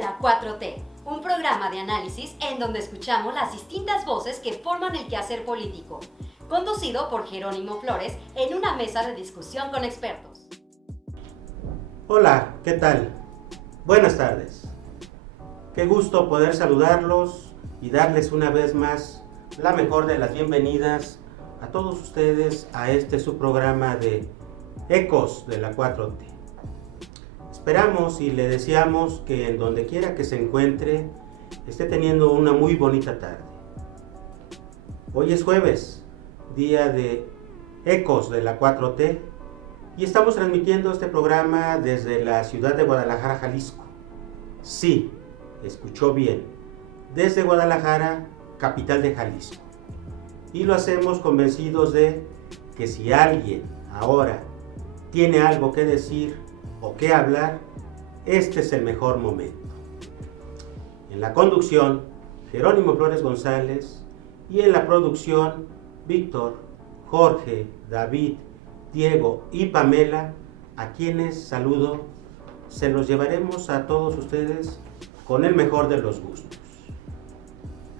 de la 4T, un programa de análisis en donde escuchamos las distintas voces que forman el quehacer político, conducido por Jerónimo Flores en una mesa de discusión con expertos. Hola, ¿qué tal? Buenas tardes. Qué gusto poder saludarlos y darles una vez más la mejor de las bienvenidas a todos ustedes a este su programa de Ecos de la 4T. Esperamos y le deseamos que en donde quiera que se encuentre esté teniendo una muy bonita tarde. Hoy es jueves, día de Ecos de la 4T, y estamos transmitiendo este programa desde la ciudad de Guadalajara, Jalisco. Sí, escuchó bien, desde Guadalajara, capital de Jalisco. Y lo hacemos convencidos de que si alguien ahora tiene algo que decir o qué hablar, este es el mejor momento. En la conducción, Jerónimo Flores González, y en la producción, Víctor, Jorge, David, Diego y Pamela, a quienes saludo. Se los llevaremos a todos ustedes con el mejor de los gustos.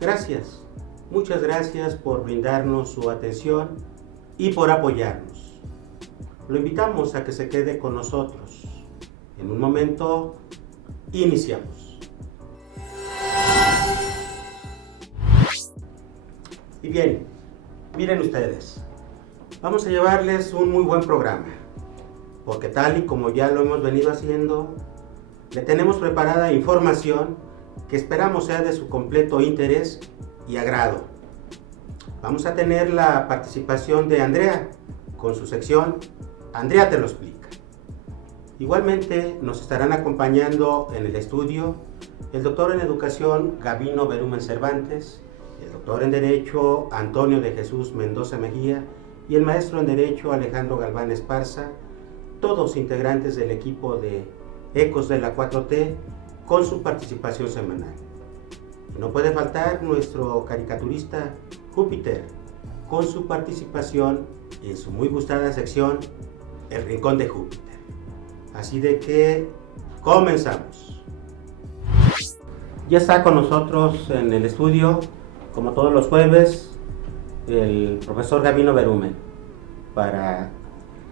Gracias, muchas gracias por brindarnos su atención y por apoyarnos. Lo invitamos a que se quede con nosotros. En un momento, iniciamos. Y bien, miren ustedes, vamos a llevarles un muy buen programa, porque tal y como ya lo hemos venido haciendo, le tenemos preparada información que esperamos sea de su completo interés y agrado. Vamos a tener la participación de Andrea con su sección Andrea te lo explica. Igualmente nos estarán acompañando en el estudio el doctor en educación Gabino Berumen Cervantes, el doctor en derecho Antonio de Jesús Mendoza Mejía y el maestro en derecho Alejandro Galván Esparza, todos integrantes del equipo de Ecos de la 4T con su participación semanal. No puede faltar nuestro caricaturista Júpiter con su participación en su muy gustada sección El Rincón de Júpiter. Así de que comenzamos. Ya está con nosotros en el estudio, como todos los jueves, el profesor Gabino Berumen para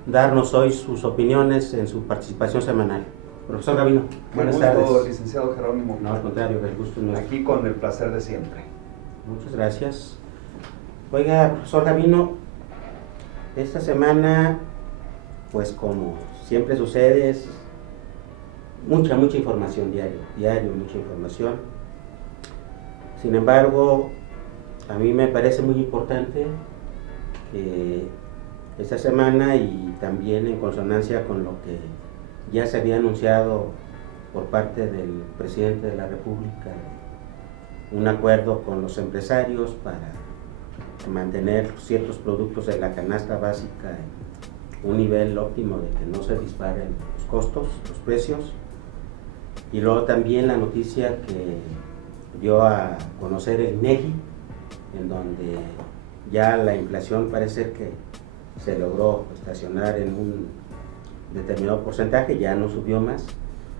darnos hoy sus opiniones en su participación semanal. Profesor Gabino, buenas tardes. Licenciado Jerónimo. No, al contrario, el gusto no es. Aquí con el placer de siempre. Muchas gracias. Oiga, profesor Gabino, esta semana, pues como siempre sucede, es mucha información diario, mucha información. Sin embargo, a mí me parece muy importante que esta semana, y también en consonancia con lo que ya se había anunciado por parte del presidente de la República, un acuerdo con los empresarios para mantener ciertos productos de la canasta básica en un nivel óptimo de que no se disparen los costos, los precios. Y luego también la noticia que dio a conocer el INEGI, en donde ya la inflación parece que se logró estacionar en un determinado porcentaje, ya no subió más,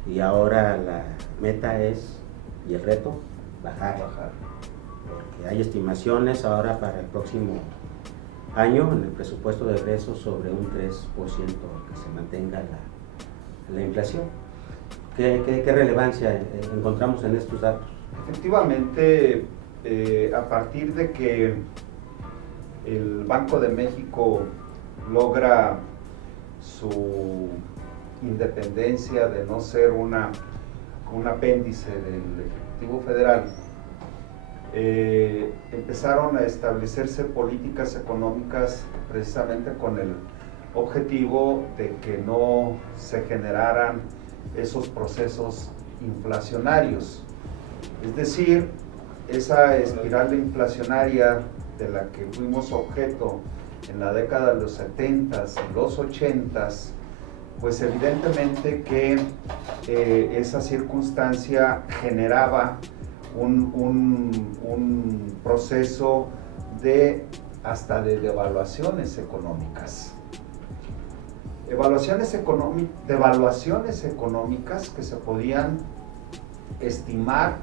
y ahora la meta es, y el reto, bajar. Porque hay estimaciones ahora para el próximo año en el presupuesto de egresos sobre un 3% que se mantenga la inflación. ¿Qué relevancia encontramos en estos datos? Efectivamente, a partir de que el Banco de México logra su independencia de no ser un apéndice del Ejecutivo Federal, empezaron a establecerse políticas económicas precisamente con el objetivo de que no se generaran esos procesos inflacionarios. Es decir, esa espiral inflacionaria de la que fuimos objeto en la década de los 70s y los 80s, pues evidentemente que esa circunstancia generaba un proceso de hasta de devaluaciones económicas. Devaluaciones económicas que se podían estimar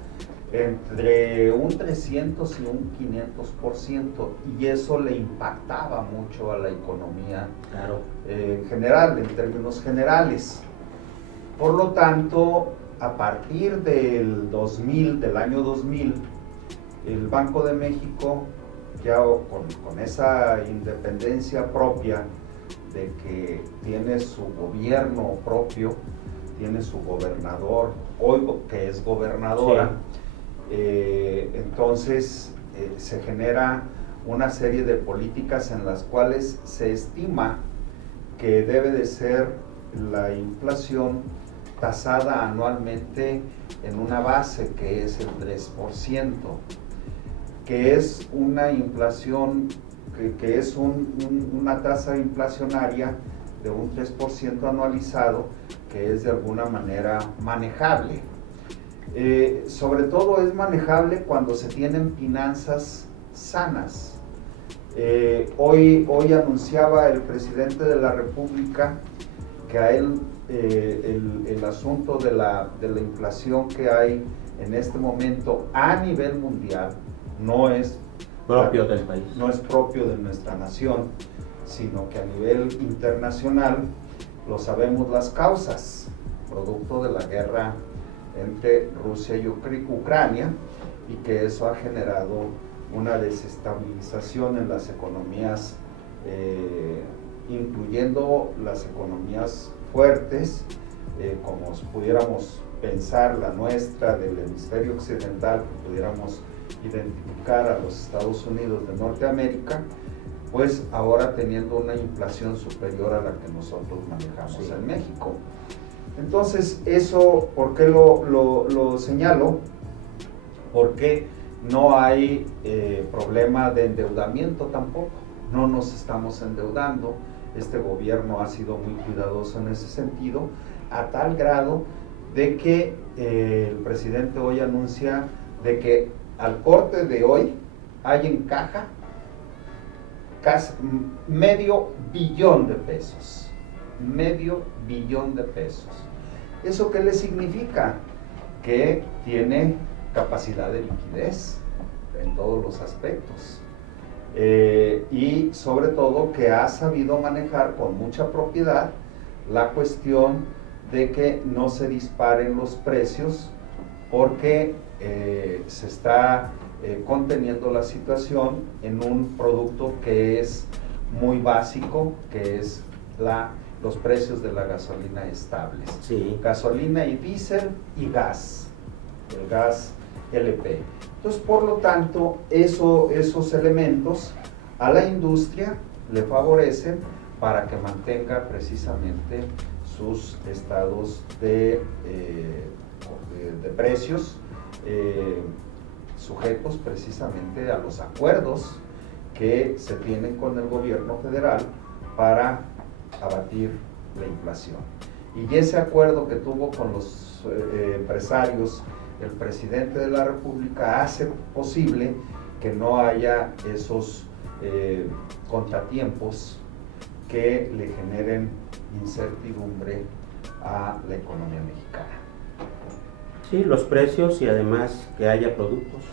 entre un 300 y un 500%, y eso le impactaba mucho a la economía general, en términos generales. Por lo tanto, a partir del año 2000, el Banco de México, ya con esa independencia propia de que tiene su gobierno propio, tiene su gobernador, hoy que es gobernadora, entonces se genera una serie de políticas en las cuales se estima que debe de ser la inflación tasada anualmente en una base que es el 3%, que es una inflación, que es una tasa inflacionaria de un 3% anualizado, que es de alguna manera manejable. Sobre todo es manejable cuando se tienen finanzas sanas. Hoy anunciaba el presidente de la República que a él el asunto de la inflación que hay en este momento a nivel mundial no es propio del país, no es propio de nuestra nación, sino que a nivel internacional lo sabemos las causas, producto de la guerra entre Rusia y Ucrania, y que eso ha generado una desestabilización en las economías, incluyendo las economías fuertes, como pudiéramos pensar la nuestra del hemisferio occidental, que pudiéramos identificar a los Estados Unidos de Norteamérica, pues ahora teniendo una inflación superior a la que nosotros manejamos en México. Entonces, eso, ¿por qué lo señalo? Porque no hay problema de endeudamiento tampoco, no nos estamos endeudando. Este gobierno ha sido muy cuidadoso en ese sentido, a tal grado de que el presidente hoy anuncia de que al corte de hoy hay en caja casi $500 millones de pesos. $500 millones de pesos. ¿Eso qué le significa? Que tiene capacidad de liquidez en todos los aspectos. Y sobre todo que ha sabido manejar con mucha propiedad la cuestión de que no se disparen los precios, porque se está conteniendo la situación en un producto que es muy básico, que es los precios de la gasolina estables. Sí. Gasolina y diésel y gas, el gas LP. Entonces, por lo tanto, esos elementos a la industria le favorecen para que mantenga precisamente sus estados de precios sujetos precisamente a los acuerdos que se tienen con el gobierno federal para abatir la inflación. Y ese acuerdo que tuvo con los empresarios el presidente de la República hace posible que no haya esos contratiempos que le generen incertidumbre a la economía mexicana. Sí, los precios y además que haya productos.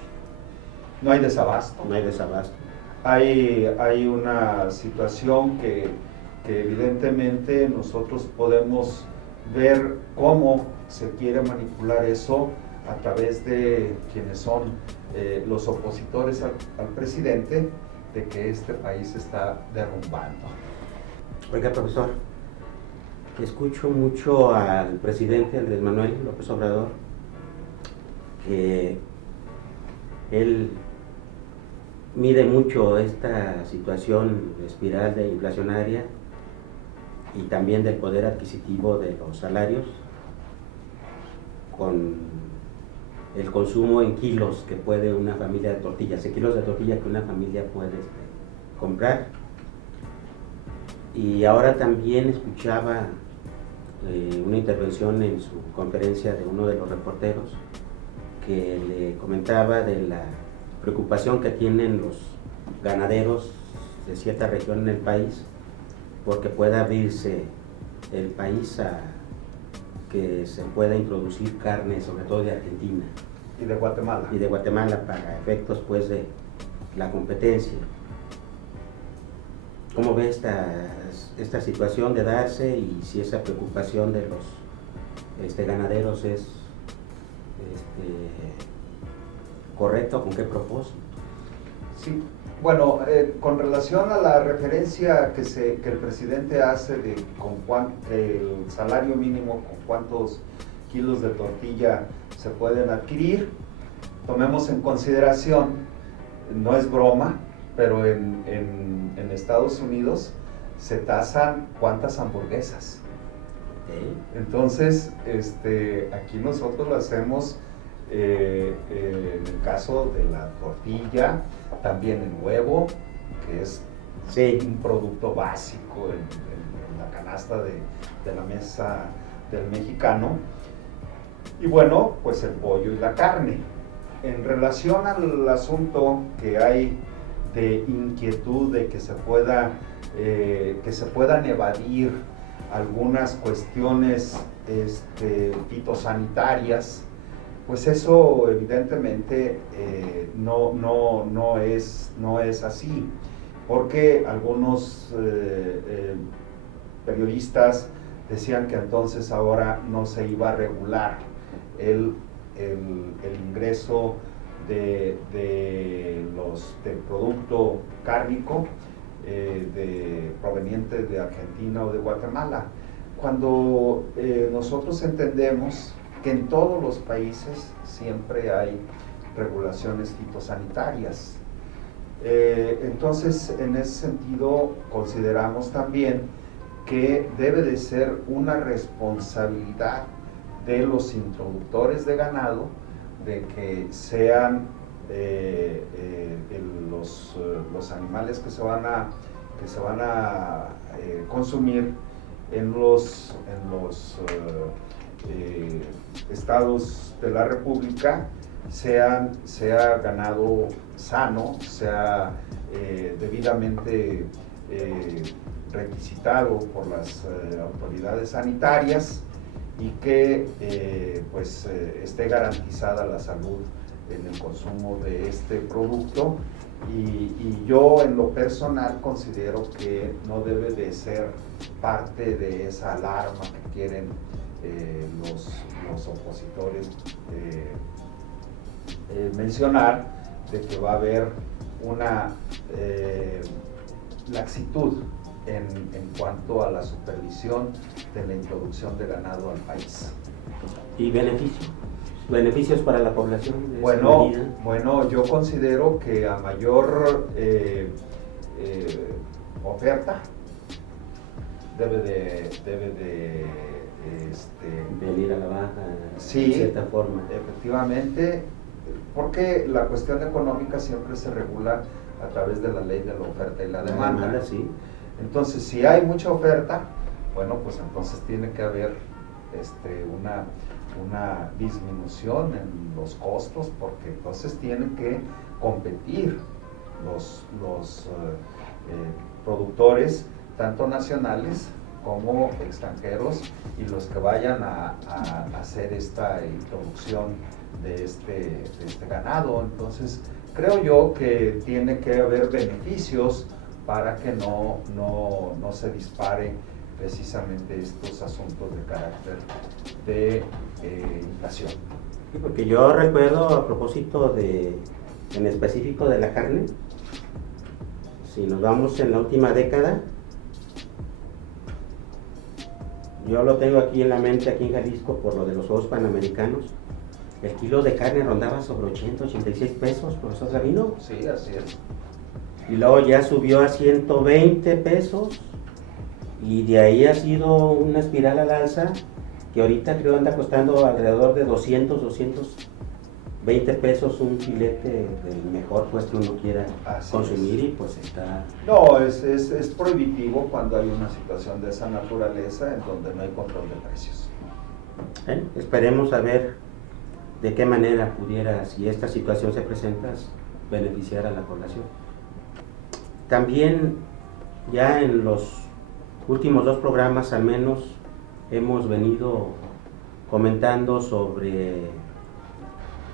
No hay desabasto. No hay desabasto. Hay una situación que evidentemente nosotros podemos ver cómo se quiere manipular eso a través de quienes son los opositores al presidente, de que este país se está derrumbando. Oiga, profesor, escucho mucho al presidente Andrés Manuel López Obrador, que él mide mucho esta situación espiral de inflacionaria y también del poder adquisitivo de los salarios con el consumo en kilos que puede una familia de tortillas, en kilos de tortilla que una familia puede comprar. Y ahora también escuchaba una intervención en su conferencia de uno de los reporteros que le comentaba de la preocupación que tienen los ganaderos de cierta región en el país porque pueda abrirse el país a que se pueda introducir carne, sobre todo de Argentina. Y de Guatemala. Y de Guatemala para efectos pues de la competencia. ¿Cómo ve esta situación de darse y si esa preocupación de los ganaderos es correcta o con qué propósito? Sí, bueno, con relación a la referencia que el presidente hace de el salario mínimo, con cuántos kilos de tortilla se pueden adquirir, tomemos en consideración, no es broma, pero en Estados Unidos se tasan cuántas hamburguesas. Okay. Entonces, aquí nosotros lo hacemos en el caso de la tortilla, también el huevo, que es un producto básico en la canasta de la mesa del mexicano. Y bueno, pues el pollo y la carne. En relación al asunto que hay de inquietud de que se puedan evadir algunas cuestiones fitosanitarias, pues eso evidentemente no es así, porque algunos periodistas decían que entonces ahora no se iba a regular el ingreso del producto cárnico proveniente de Argentina o de Guatemala, cuando nosotros entendemos que en todos los países siempre hay regulaciones fitosanitarias. Entonces, en ese sentido, consideramos también que debe de ser una responsabilidad de los introductores de ganado de que sean los animales que se van a consumir en los estados de la República sea ganado sano, sea debidamente requisitado por las autoridades sanitarias y que esté garantizada la salud en el consumo de este producto. Y yo en lo personal considero que no debe de ser parte de esa alarma que quieren los opositores mencionar, de que va a haber una laxitud en cuanto a la supervisión de la introducción de ganado al país. ¿Y beneficios para la población? Bueno, yo considero que a mayor oferta debe de venir a la baja, sí, de cierta forma. Efectivamente, porque la cuestión económica siempre se regula a través de la ley de la oferta y la demanda. Sí. Entonces, si hay mucha oferta, bueno, pues entonces tiene que haber una disminución en los costos, porque entonces tienen que competir los productores, tanto nacionales como extranjeros, y los que vayan a hacer esta introducción de este ganado. Entonces, creo yo que tiene que haber beneficios para que no se dispare precisamente estos asuntos de carácter de inflación. Sí, porque yo recuerdo, a propósito en específico de la carne, si nos vamos en la última década, yo lo tengo aquí en la mente, aquí en Jalisco, por lo de los Juegos Panamericanos, el kilo de carne rondaba sobre 80, 86 pesos, profesor Sabino. Sí, así es. Y luego ya subió a 120 pesos, y de ahí ha sido una espiral al alza, que ahorita creo anda costando alrededor de 220 pesos un filete del mejor pues que uno quiera consumir, y pues está... No, es prohibitivo cuando hay una situación de esa naturaleza en donde no hay control de precios. Esperemos a ver de qué manera pudiera, si esta situación se presenta, beneficiar a la población. También ya en los últimos 2 programas al menos hemos venido comentando sobre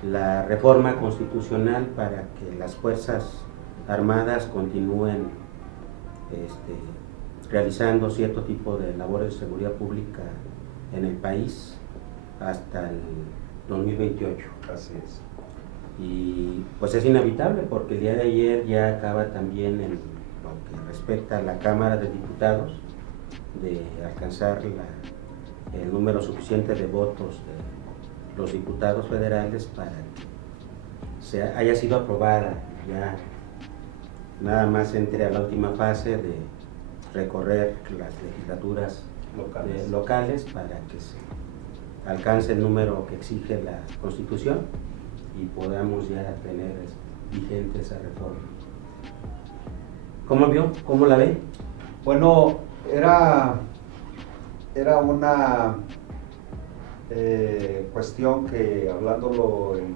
la reforma constitucional para que las Fuerzas Armadas continúen realizando cierto tipo de labores de seguridad pública en el país hasta el 2028. Así es. Y pues es inevitable porque el día de ayer ya acaba también en lo que respecta a la Cámara de Diputados de alcanzar el número suficiente de votos de los diputados federales para que haya sido aprobada, ya nada más entre a la última fase de recorrer las legislaturas locales para que se alcance el número que exige la Constitución y podamos ya tener vigente esa reforma. ¿Cómo vio? ¿Cómo la ve? Bueno, era una cuestión que, hablándolo en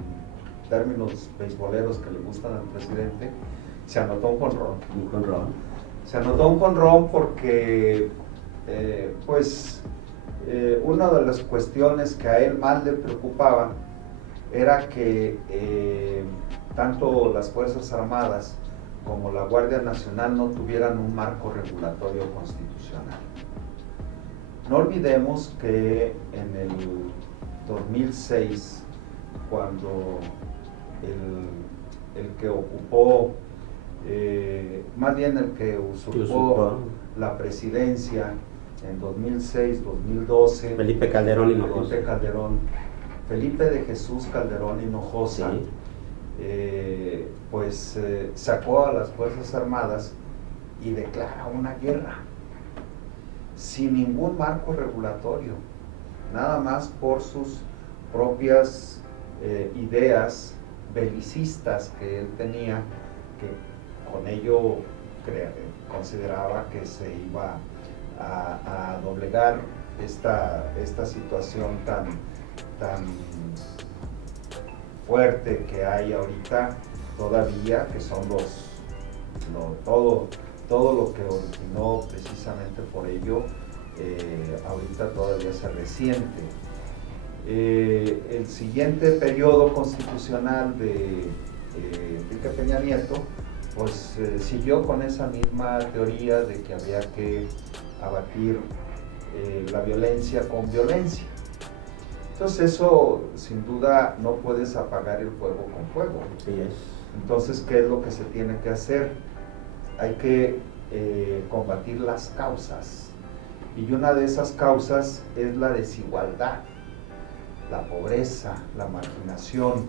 términos beisboleros que le gustan al presidente, se anotó un jonrón. Un jonrón. Se anotó un jonrón porque, una de las cuestiones que a él más le preocupaban era que tanto las Fuerzas Armadas como la Guardia Nacional no tuvieran un marco regulatorio constitucional. No olvidemos que en el 2006, cuando el que ocupó, más bien el que usurpó la presidencia en 2006-2012, Felipe Calderón Hinojosa. Felipe de Jesús Calderón Hinojosa, sí. Sacó a las Fuerzas Armadas y declara una guerra sin ningún marco regulatorio, nada más por sus propias ideas belicistas que él tenía, que con ello consideraba que se iba a doblegar esta situación tan fuerte que hay ahorita todavía, que son todo lo que originó precisamente por ello, ahorita todavía se resiente. El siguiente periodo constitucional de Enrique Peña Nieto, pues siguió con esa misma teoría de que había que abatir la violencia con violencia. Entonces eso, sin duda, no puedes apagar el fuego con fuego. Sí es. Entonces, ¿qué es lo que se tiene que hacer? Hay que combatir las causas. Y una de esas causas es la desigualdad, la pobreza, la marginación.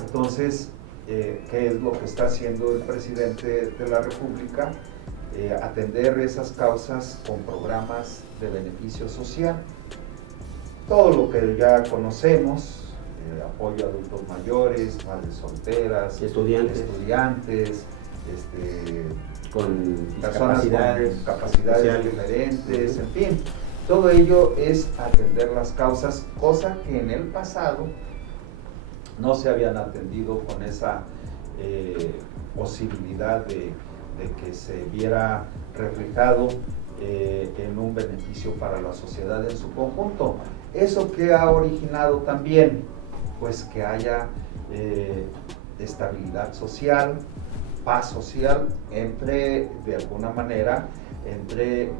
Entonces, ¿qué es lo que está haciendo el presidente de la República? Atender esas causas con programas de beneficio social. Todo lo que ya conocemos, apoyo a adultos mayores, madres solteras, estudiantes con personas discapacidades, con capacidades diferentes, en fin, todo ello es atender las causas, cosa que en el pasado no se habían atendido con esa posibilidad de que se viera reflejado en un beneficio para la sociedad en su conjunto. Eso que ha originado también, pues que haya estabilidad social, paz social, de alguna manera, entre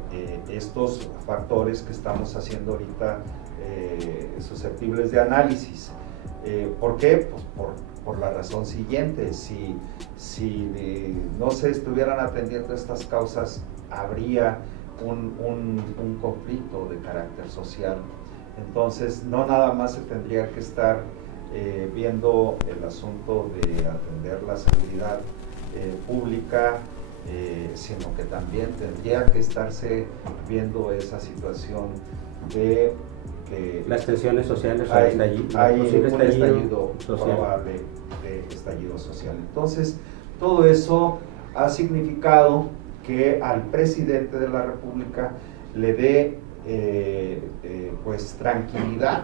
estos factores que estamos haciendo ahorita susceptibles de análisis. ¿Por qué? Pues por la razón siguiente: si no se estuvieran atendiendo estas causas, habría un conflicto de carácter social. Entonces, no nada más se tendría que estar viendo el asunto de atender la seguridad pública, sino que también tendría que estarse viendo esa situación de que las tensiones sociales, hay un estallido social. Probable de estallido social. Entonces, todo eso ha significado que al presidente de la República le dé tranquilidad,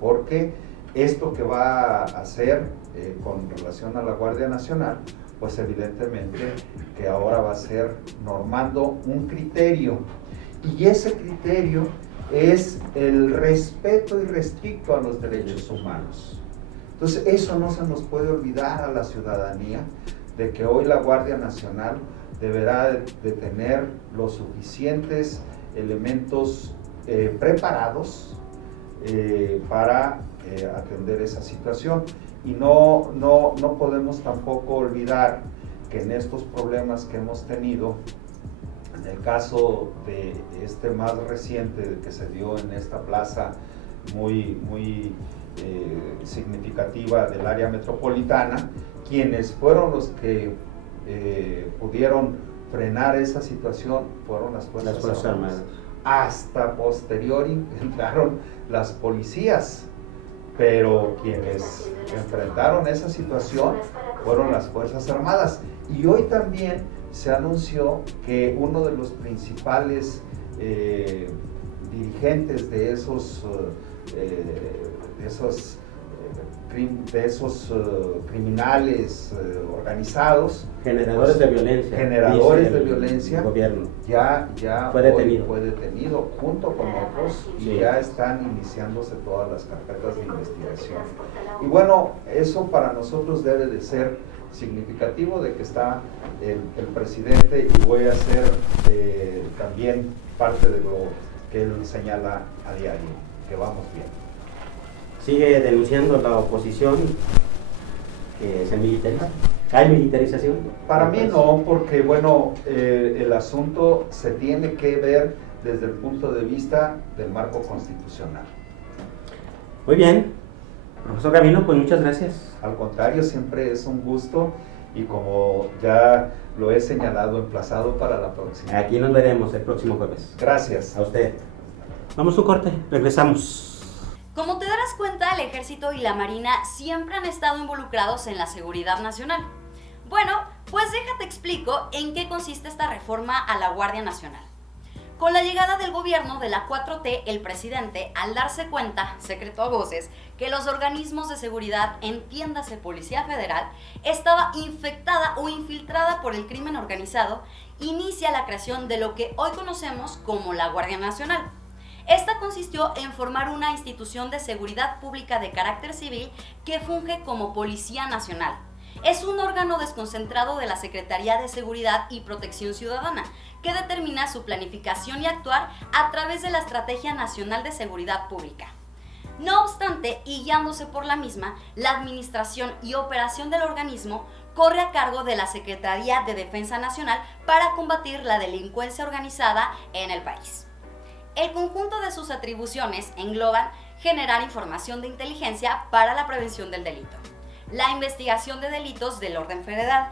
porque esto que va a hacer con relación a la Guardia Nacional, pues evidentemente que ahora va a ser normando un criterio, y ese criterio es el respeto irrestricto a los derechos humanos. Entonces, eso no se nos puede olvidar a la ciudadanía, de que hoy la Guardia Nacional deberá de tener los suficientes elementos preparados para atender esa situación. Y no podemos tampoco olvidar que en estos problemas que hemos tenido, en el caso de este más reciente que se dio en esta plaza muy significativa del área metropolitana, quienes fueron los que pudieron frenar esa situación fueron las Fuerzas Armadas. Hasta posteriori entraron las policías, pero quienes enfrentaron esa situación fueron las Fuerzas Armadas. Y hoy también se anunció que uno de los principales dirigentes de esos criminales organizados, generadores de violencia, gobierno, ya fue detenido junto con otros, y ya están iniciándose todas las carpetas de investigación. Y bueno, eso para nosotros debe de ser significativo, de que está el presidente, y voy a hacer también parte de lo que él señala a diario, que vamos bien. Sigue denunciando la oposición que se militariza. ¿Hay militarización? Para mí no, porque bueno, el asunto se tiene que ver desde el punto de vista del marco constitucional. Muy bien, profesor Gavino, pues muchas gracias. Al contrario, siempre es un gusto, y como ya lo he señalado, emplazado para la próxima. Aquí nos veremos el próximo jueves. Gracias. A usted. Vamos a un corte, regresamos. Como te darás cuenta, el Ejército y la Marina siempre han estado involucrados en la seguridad nacional. Bueno, pues déjate explico en qué consiste esta reforma a la Guardia Nacional. Con la llegada del gobierno de la 4T, el presidente, al darse cuenta, secreto a voces, que los organismos de seguridad, entiéndase Policía Federal, estaba infectada o infiltrada por el crimen organizado, inicia la creación de lo que hoy conocemos como la Guardia Nacional. Esta consistió en formar una institución de seguridad pública de carácter civil que funge como Policía Nacional. Es un órgano desconcentrado de la Secretaría de Seguridad y Protección Ciudadana, que determina su planificación y actuar a través de la Estrategia Nacional de Seguridad Pública. No obstante, y guiándose por la misma, la administración y operación del organismo corre a cargo de la Secretaría de Defensa Nacional para combatir la delincuencia organizada en el país. El conjunto de sus atribuciones engloban generar información de inteligencia para la prevención del delito, la investigación de delitos del orden federal,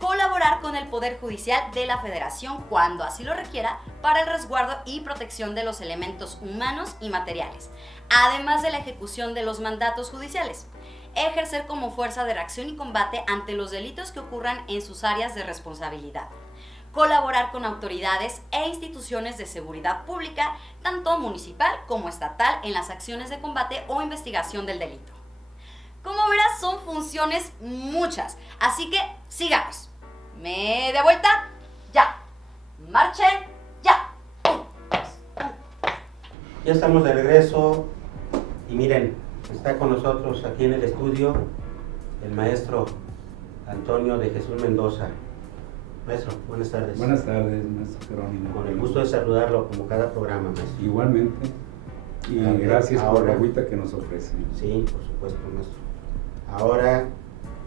colaborar con el Poder Judicial de la Federación cuando así lo requiera para el resguardo y protección de los elementos humanos y materiales, además de la ejecución de los mandatos judiciales, ejercer como fuerza de reacción y combate ante los delitos que ocurran en sus áreas de responsabilidad, colaborar con autoridades e instituciones de seguridad pública, tanto municipal como estatal, en las acciones de combate o investigación del delito. Como verás, son funciones muchas, así que sigamos. Me de vuelta, ya. Marchen, ya. Ya estamos de regreso, y miren, está con nosotros aquí en el estudio el maestro Antonio de Jesús Mendoza. Maestro, buenas tardes. Buenas tardes, maestro Jerónimo. Con el gusto de saludarlo como cada programa, maestro. Igualmente, y gracias por la agüita que nos ofrece. Sí, por supuesto, maestro. Ahora,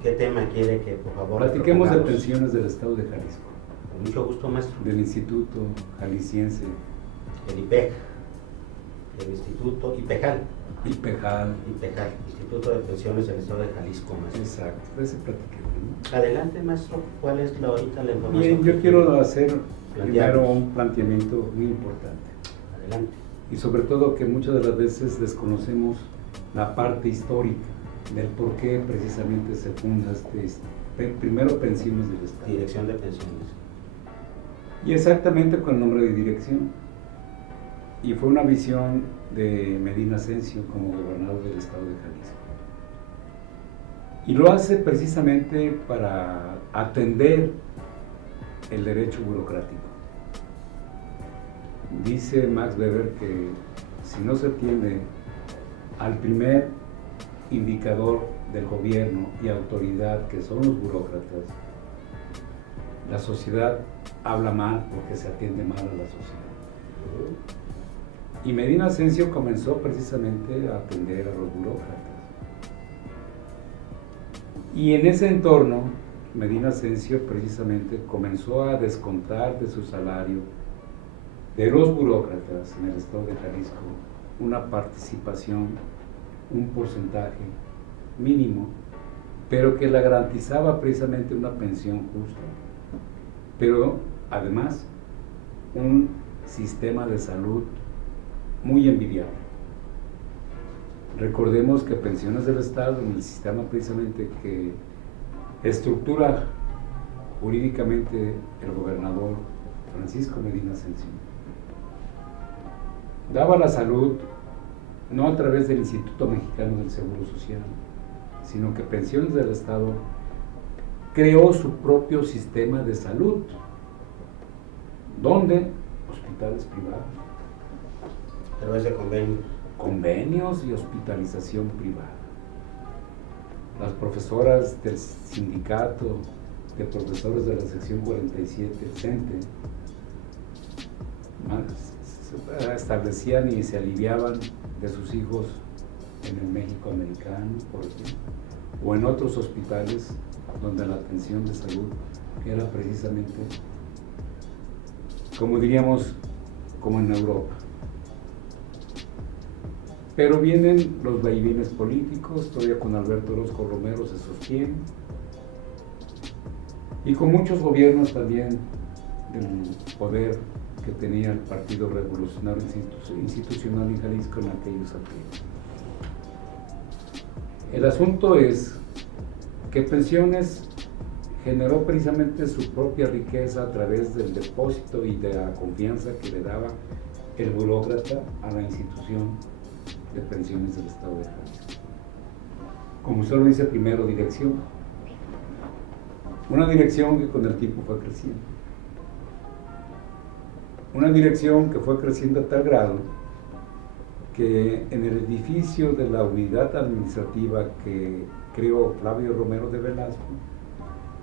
¿qué tema quiere que por favor platiquemos de pensiones del Estado de Jalisco? Con mucho gusto, maestro. Del Instituto Jalisciense. El IPEJ, el Instituto IPEJAL. IPEJAL, Instituto de Pensiones del Estado de Jalisco, maestro. Exacto, ese platiquemos, ¿no? Adelante, maestro, ¿cuál es ahorita la información? Bien, yo quiero hacer primero un planteamiento muy importante. Adelante. Y sobre todo que muchas de las veces desconocemos la parte histórica del por qué precisamente se funda primero Pensiones del Estado. Dirección de Pensiones. Y exactamente con el nombre de dirección. Y fue una visión de Medina Ascencio como gobernador del Estado de Jalisco. Y lo hace precisamente para atender el derecho burocrático. Dice Max Weber que si no se atiende al primer indicador del gobierno y autoridad, que son los burócratas, la sociedad habla mal porque se atiende mal a la sociedad. Y Medina Ascencio comenzó precisamente a atender a los burócratas. Y en ese entorno, Medina Ascencio precisamente comenzó a descontar de su salario de los burócratas en el estado de Jalisco una participación, un porcentaje mínimo, pero que le garantizaba precisamente una pensión justa, pero además un sistema de salud muy envidiable. Recordemos que Pensiones del Estado, en el sistema precisamente que estructura jurídicamente el gobernador Francisco Medina Ascencio, daba la salud no a través del Instituto Mexicano del Seguro Social, sino que Pensiones del Estado creó su propio sistema de salud, donde hospitales privados, A través de convenios y hospitalización privada. Las profesoras del sindicato de profesores de la sección 47, CENTE, establecían y se aliviaban de sus hijos en el México americano, por ejemplo, o en otros hospitales donde la atención de salud era precisamente, como diríamos, como en Europa. Pero vienen los vaivines políticos, todavía con Alberto Orozco Romero se sostiene, y con muchos gobiernos también del poder que tenía el Partido Revolucionario Institucional en Jalisco en aquellos años. El asunto es que Pensiones generó precisamente su propia riqueza a través del depósito y de la confianza que le daba el burócrata a la institución de Pensiones del Estado de Jalisco. Como usted lo dice, primero dirección. Una dirección que con el tiempo fue creciendo. Una dirección que fue creciendo a tal grado que en el edificio de la unidad administrativa que creó Flavio Romero de Velasco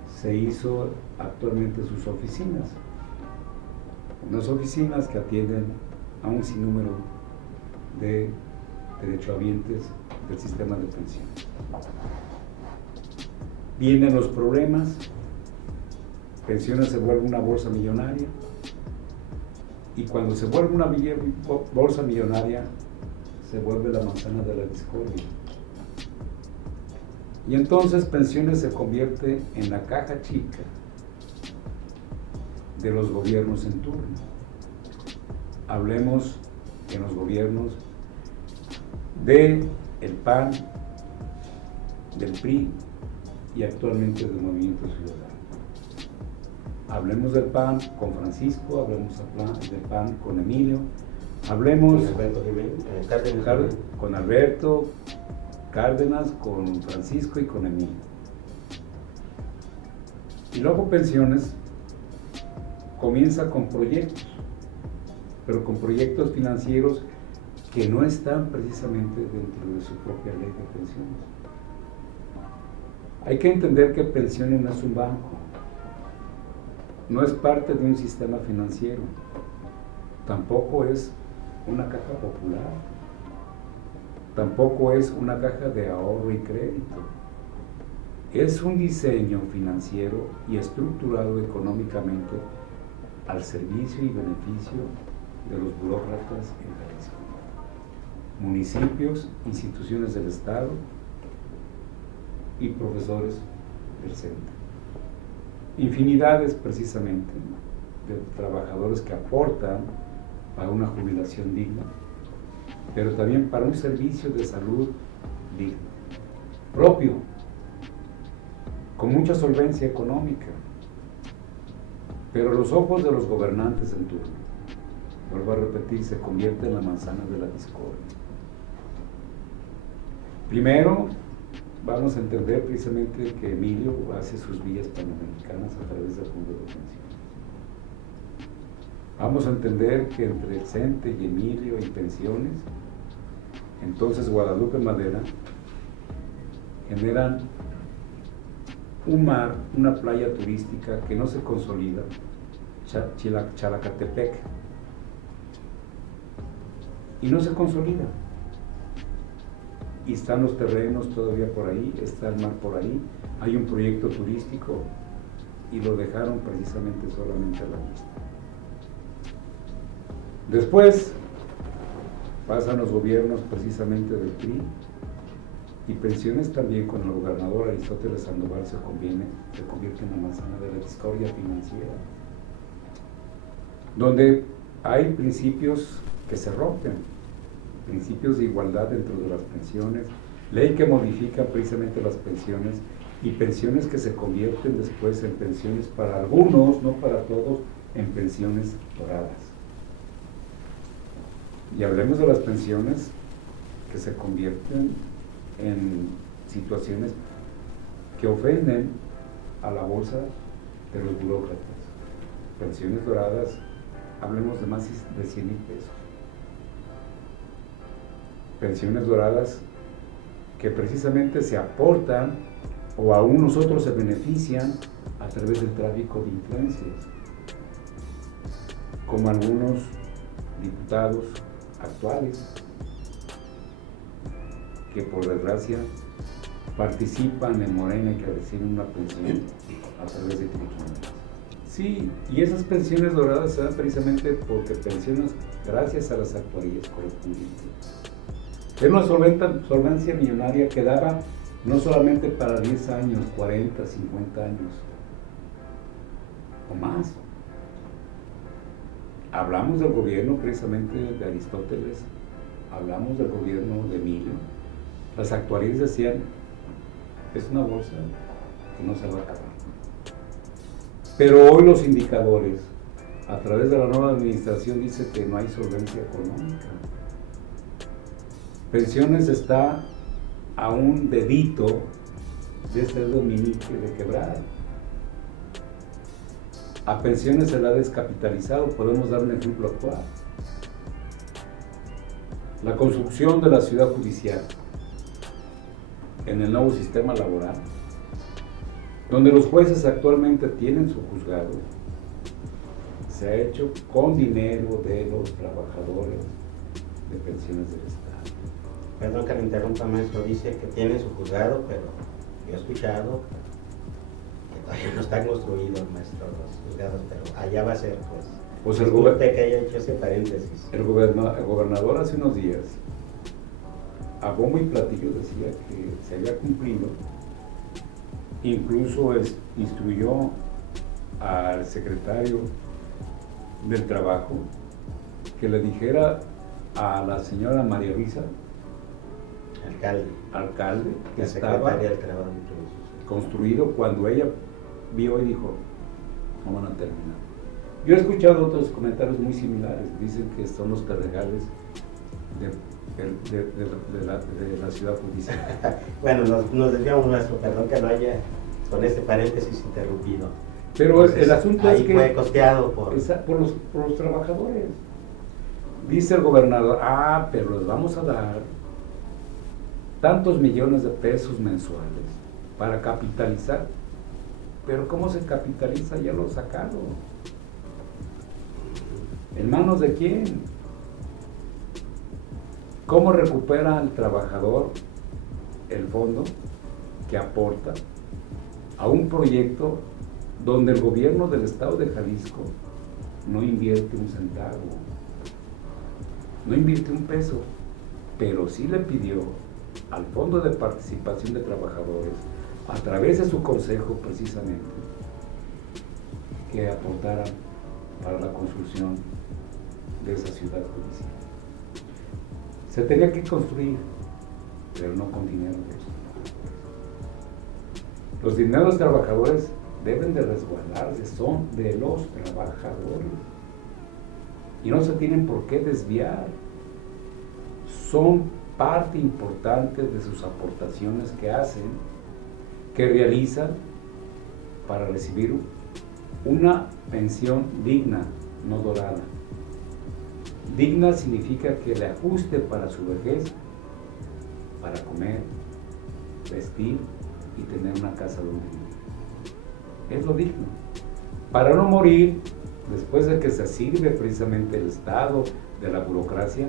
se hizo actualmente sus oficinas. Unas oficinas que atienden a un sinnúmero de derechohabientes del sistema de pensiones. Vienen los problemas, Pensiones se vuelve una bolsa millonaria, y cuando se vuelve una bolsa millonaria, se vuelve la manzana de la discordia. Y entonces Pensiones se convierte en la caja chica de los gobiernos en turno. Hablemos en los gobiernos del PAN, del PRI y actualmente del Movimiento Ciudadano. Hablemos del PAN con Francisco, hablemos del PAN con Emilio, hablemos con Alberto Cárdenas, con Francisco y con Emilio. Y luego Pensiones comienza con proyectos, pero con proyectos financieros que no están precisamente dentro de su propia ley de pensiones. Hay que entender que Pensiones no es un banco, no es parte de un sistema financiero, tampoco es una caja popular, tampoco es una caja de ahorro y crédito. Es un diseño financiero y estructurado económicamente al servicio y beneficio de los burócratas en Jalisco, municipios, instituciones del Estado y profesores del centro. Infinidades precisamente de trabajadores que aportan para una jubilación digna, pero también para un servicio de salud digno, propio, con mucha solvencia económica, pero a los ojos de los gobernantes en turno, vuelvo a repetir, se convierte en la manzana de la discordia. Primero, vamos a entender precisamente que Emilio hace sus vías panamericanas a través del Fondo de Pensiones. Vamos a entender que entre el CENTE y Emilio y pensiones, entonces Guadalupe Madera generan un mar, una playa turística que no se consolida, Chalacatepec, y no se consolida. Y están los terrenos todavía por ahí, está el mar por ahí, hay un proyecto turístico y lo dejaron precisamente solamente a la vista. Después pasan los gobiernos precisamente del PRI y pensiones también con el gobernador Aristóteles Sandoval se convierte en la manzana de la discordia financiera, donde hay principios que se rompen, principios de igualdad dentro de las pensiones, ley que modifica precisamente las pensiones y pensiones que se convierten después en pensiones para algunos, no para todos, en pensiones doradas. Y hablemos de las pensiones que se convierten en situaciones que ofenden a la bolsa de los burócratas. Pensiones doradas, hablemos de más de 100,000 pesos. Pensiones doradas que precisamente se aportan o aún nosotros se benefician a través del tráfico de influencias, como algunos diputados actuales que por desgracia participan en Morena y que reciben una pensión a través de triquiñuelas. Sí, y esas pensiones doradas se dan precisamente porque pensiones gracias a las actuarías correspondientes. Es una solvencia millonaria que daba no solamente para 10 años, 40, 50 años o más. Hablamos del gobierno precisamente de Aristóteles, hablamos del gobierno de Emilio. Las actuarías decían, es una bolsa que no se va a acabar. Pero hoy los indicadores, a través de la nueva administración, dice que no hay solvencia económica. Pensiones está a un dedito de este dedo meñique de quebrar. A pensiones se la ha descapitalizado, podemos dar un ejemplo actual. La construcción de la ciudad judicial en el nuevo sistema laboral, donde los jueces actualmente tienen su juzgado, se ha hecho con dinero de los trabajadores de pensiones del Estado. Perdón que me interrumpa, maestro, dice que tiene su juzgado, pero yo he escuchado que todavía no están construidos, maestro, los juzgados, pero allá va a ser, pues el disculpe que haya hecho ese paréntesis. El gobernador hace unos días, a bombo y platillo, decía que se había cumplido, incluso instruyó al secretario del Trabajo que le dijera a la señora María Luisa, alcalde, que estaba construido cuando ella vio y dijo, no van a terminar. Yo he escuchado otros comentarios muy similares, dicen que son los terregales de la ciudad judicial. Bueno, nos desviamos, maestro, perdón que lo haya con este paréntesis interrumpido. Pero entonces, el asunto es que fue costeado por los trabajadores. Dice el gobernador, pero les vamos a dar tantos millones de pesos mensuales para capitalizar. Pero ¿cómo se capitaliza? Ya lo sacaron. ¿En manos de quién? ¿Cómo recupera el trabajador el fondo que aporta a un proyecto donde el gobierno del estado de Jalisco no invierte un centavo, no invierte un peso, pero sí le pidió al Fondo de Participación de Trabajadores, a través de su consejo precisamente, que aportaran para la construcción de esa ciudad judicial? Se tenía que construir, pero no con dinero de los trabajadores. Los dineros de los trabajadores deben de resguardarse, son de los trabajadores y no se tienen por qué desviar. Son parte importante de sus aportaciones que hacen, que realizan para recibir una pensión digna, no dorada. Digna significa que le ajuste para su vejez, para comer, vestir y tener una casa donde vivir. Es lo digno. Para no morir, después de que se sirve precisamente el Estado de la burocracia,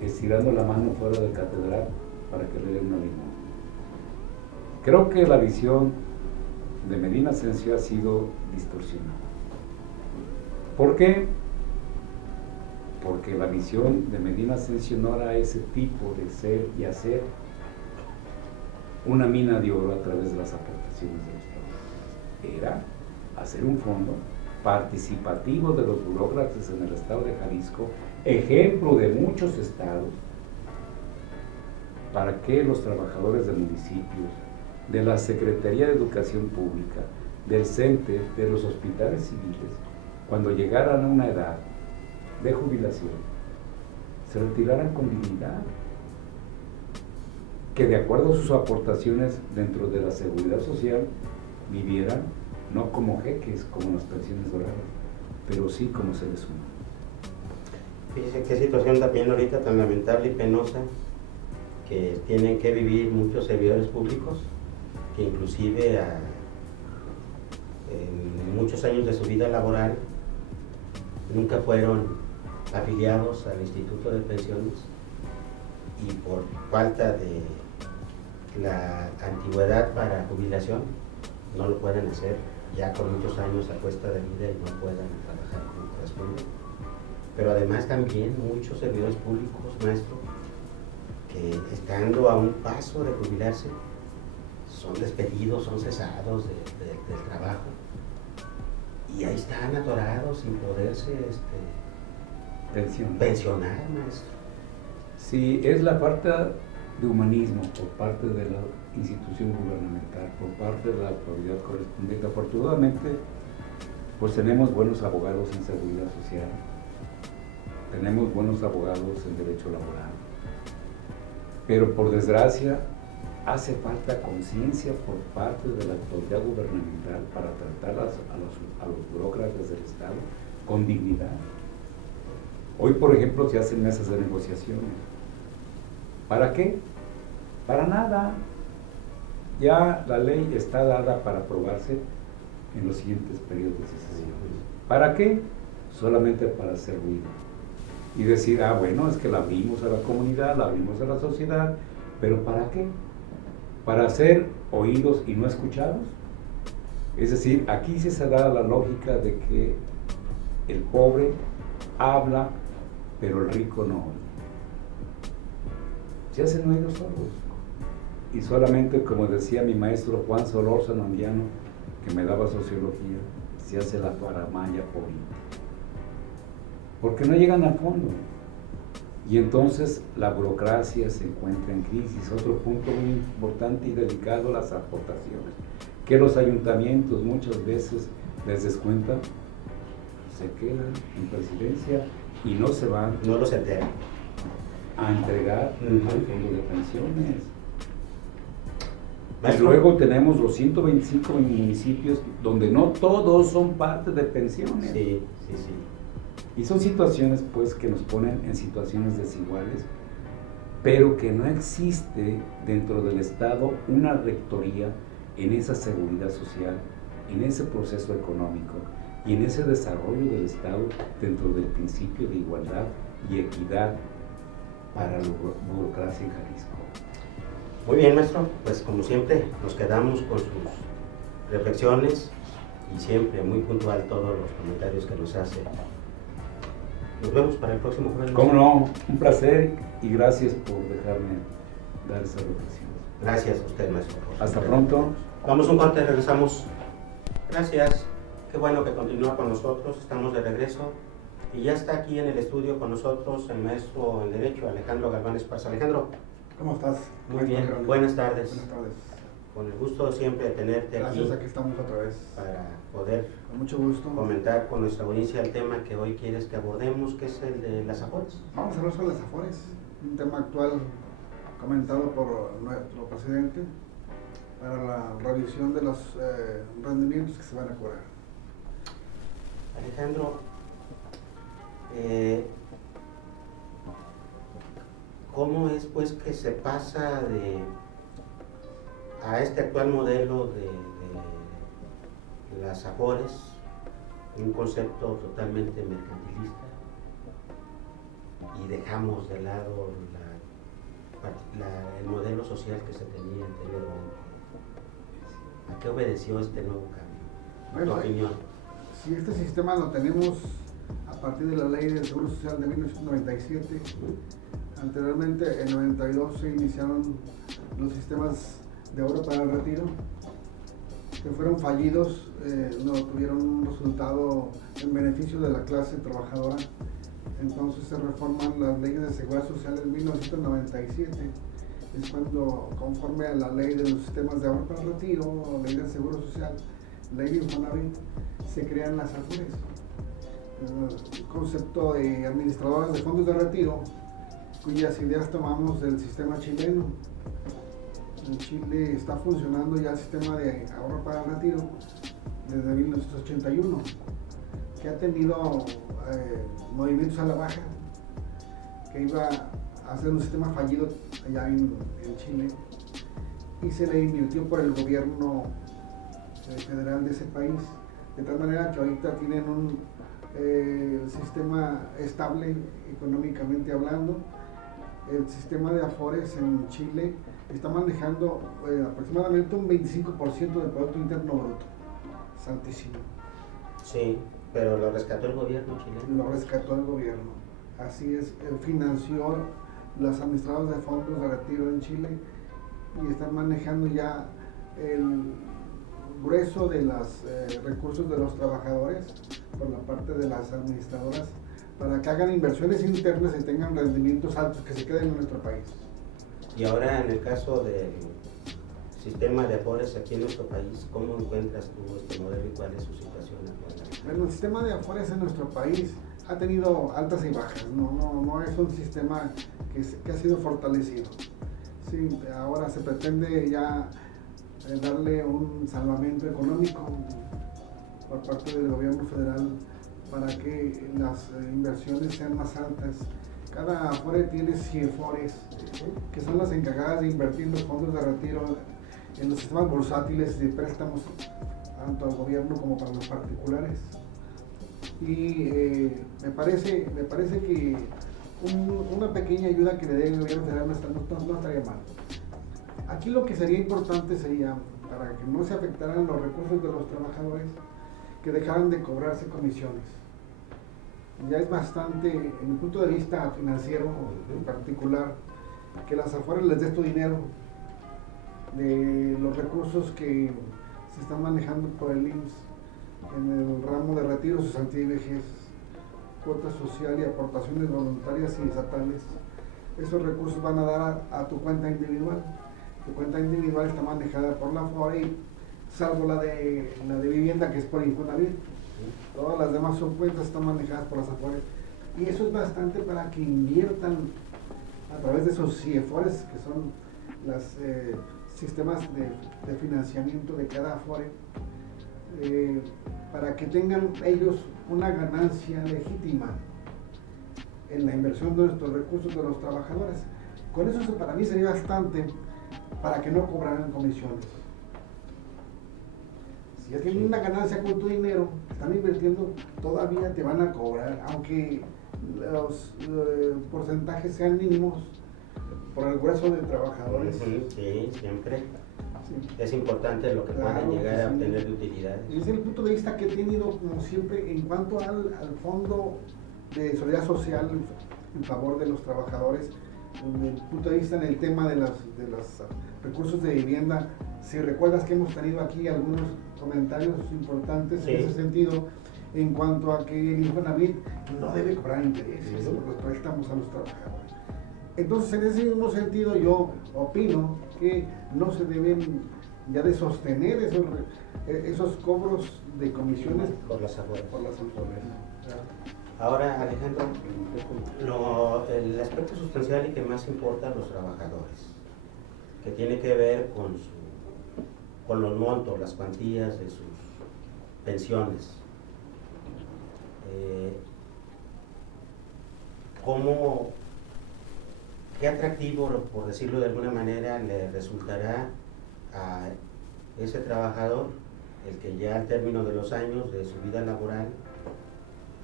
estirando la mano fuera de catedral para que le den una limón. Creo que la visión de Medina Ascencio ha sido distorsionada. ¿Por qué? Porque la visión de Medina Ascencio no era ese tipo de ser y hacer una mina de oro a través de las aportaciones de los trabajadores. Era hacer un fondo participativo de los burócratas en el estado de Jalisco, ejemplo de muchos estados, para que los trabajadores de municipios, de la Secretaría de Educación Pública, del CENTE, de los hospitales civiles, cuando llegaran a una edad de jubilación, se retiraran con dignidad, que de acuerdo a sus aportaciones dentro de la seguridad social, vivieran no como jeques, como las pensiones doradas, pero sí como seres humanos. Fíjese qué situación también ahorita tan lamentable y penosa que tienen que vivir muchos servidores públicos que inclusive en muchos años de su vida laboral nunca fueron afiliados al Instituto de Pensiones y por falta de la antigüedad para jubilación no lo pueden hacer ya con muchos años a cuesta de vida y no puedan trabajar como corresponde. Pero además también muchos servidores públicos, maestro, que estando a un paso de jubilarse, son despedidos, son cesados del trabajo y ahí están atorados sin poderse pensionar, maestro. Sí, es la falta de humanismo por parte de la institución gubernamental, por parte de la autoridad correspondiente. Afortunadamente, pues tenemos buenos abogados en seguridad social, tenemos buenos abogados en derecho laboral, pero por desgracia hace falta conciencia por parte de la autoridad gubernamental para tratar a los burócratas del Estado con dignidad. Hoy, por ejemplo, se hacen mesas de negociaciones. ¿Para qué? Para nada. Ya la ley está dada para aprobarse en los siguientes periodos de sesiones. ¿Para qué? Solamente para hacer ruido. Y decir, bueno, es que la abrimos a la comunidad, la abrimos a la sociedad, pero ¿para qué? ¿Para ser oídos y no escuchados? Es decir, aquí sí se da la lógica de que el pobre habla, pero el rico no oye. Se hacen oídos sordos. Y solamente, como decía mi maestro Juan Solórzano Andiano, que me daba sociología, se hace la faramalla política. Porque no llegan a fondo. Y entonces la burocracia se encuentra en crisis. Otro punto muy importante y delicado, las aportaciones. Que los ayuntamientos muchas veces les descuentan, se quedan en presidencia y no se van. No los enteran. A entregar al fondo de pensiones. Maestro. Y luego tenemos los 125 municipios donde no todos son parte de pensiones. Sí. Y son situaciones pues que nos ponen en situaciones desiguales, pero que no existe dentro del Estado una rectoría en esa seguridad social, en ese proceso económico y en ese desarrollo del Estado dentro del principio de igualdad y equidad para la burocracia en Jalisco. Muy bien, maestro, pues como siempre nos quedamos con sus reflexiones y siempre muy puntual todos los comentarios que nos hace. Nos vemos para el próximo jueves. Cómo no, un placer y gracias por dejarme dar esas reflexiones. Gracias a usted, maestro. Hasta pronto. Vamos a un corte, regresamos. Gracias, qué bueno que continúa con nosotros, estamos de regreso. Y ya está aquí en el estudio con nosotros el maestro en Derecho, Alejandro Galván Esparza. Alejandro. ¿Cómo estás? Muy bien, buenas tardes. Buenas tardes. Con el gusto siempre de tenerte Gracias, aquí estamos otra vez. para poder Con mucho gusto. comentar con nuestra audiencia el tema que hoy quieres que abordemos, que es el de las afores. Vamos a hablar sobre las afores, un tema actual comentado por nuestro presidente para la revisión de los rendimientos que se van a cobrar. Alejandro, ¿Cómo es pues que se pasa a este actual modelo de las AFORES, un concepto totalmente mercantilista, y dejamos de lado el modelo social que se tenía anteriormente? ¿A qué obedeció este nuevo cambio? Bueno, ¿Tu opinión? Si este sistema lo tenemos a partir de la ley del Seguro Social de 1997, anteriormente en 92 se iniciaron los sistemas de ahorro para el retiro, que fueron fallidos, no tuvieron un resultado en beneficio de la clase trabajadora. Entonces se reforman las leyes de seguridad social en 1997. Es cuando, conforme a la ley de los sistemas de ahorro para el retiro, ley del seguro social, ley de Infonavit, se crean las AFORES. El concepto de administradoras de fondos de retiro, cuyas ideas tomamos del sistema chileno. En Chile está funcionando ya el sistema de ahorro para el retiro desde 1981, que ha tenido movimientos a la baja, que iba a ser un sistema fallido allá en Chile, y se le invirtió por el gobierno federal de ese país, de tal manera que ahorita tienen un sistema estable económicamente hablando. El sistema de AFORES en Chile está manejando aproximadamente un 25% del Producto Interno Bruto. Santísimo. Sí, pero lo rescató el gobierno chileno. Lo rescató el gobierno. Así es, financió las administradoras de fondos de retiro en Chile y están manejando ya el grueso de los recursos de los trabajadores por la parte de las administradoras para que hagan inversiones internas y tengan rendimientos altos que se queden en nuestro país. Y ahora en el caso del sistema de AFORES aquí en nuestro país, ¿cómo encuentras tú este modelo y cuál es su situación actual? Bueno, el sistema de AFORES en nuestro país ha tenido altas y bajas, no es un sistema que ha sido fortalecido. Sí, ahora se pretende ya darle un salvamento económico por parte del gobierno federal para que las inversiones sean más altas. Cada AFORE tiene CIEFORES, que son las encargadas de invertir en los fondos de retiro en los sistemas bursátiles de préstamos, tanto al gobierno como para los particulares. Y me parece que una pequeña ayuda que le dé el gobierno federal no estaría mal. Aquí lo que sería importante sería, para que no se afectaran los recursos de los trabajadores, que dejaran de cobrarse comisiones. Ya es bastante, en mi punto de vista financiero en particular, que las AFORES les dé tu dinero de los recursos que se están manejando por el IMSS en el ramo de retiro, cesantía y vejez, cuota social y aportaciones voluntarias y estatales. Esos recursos van a dar a tu cuenta individual. Tu cuenta individual está manejada por la AFORE, salvo la de vivienda, que es por Infonavit. Todas las demás cuentas están manejadas por las AFORES. Y eso es bastante para que inviertan a través de esos CIEFORES, que son los sistemas de financiamiento de cada AFORE, para que tengan ellos una ganancia legítima en la inversión de nuestros recursos de los trabajadores. Con eso para mí sería bastante para que no cobraran comisiones. Si ya tienen una ganancia con tu dinero, están invirtiendo, todavía te van a cobrar, aunque los porcentajes sean mínimos por el grueso de trabajadores. Sí, siempre. Sí. Es importante lo que pueden llegar a obtener de utilidades. Y desde el punto de vista que he tenido, como siempre, en cuanto al Fondo de Solidaridad Social en favor de los trabajadores, desde el punto de vista en el tema de los recursos de vivienda, si recuerdas que hemos tenido aquí algunos comentarios importantes en ese sentido, en cuanto a que el Infonavit no debe cobrar intereses por los préstamos a los trabajadores. Entonces, en ese mismo sentido, yo opino que no se deben ya de sostener esos cobros de comisiones por las AFORES. ¿Ya? Ahora, Alejandro, el aspecto sustancial y que más importa a los trabajadores, que tiene que ver con los montos, las cuantías de sus pensiones. ¿cómo, qué atractivo, por decirlo de alguna manera, le resultará a ese trabajador el que ya al término de los años de su vida laboral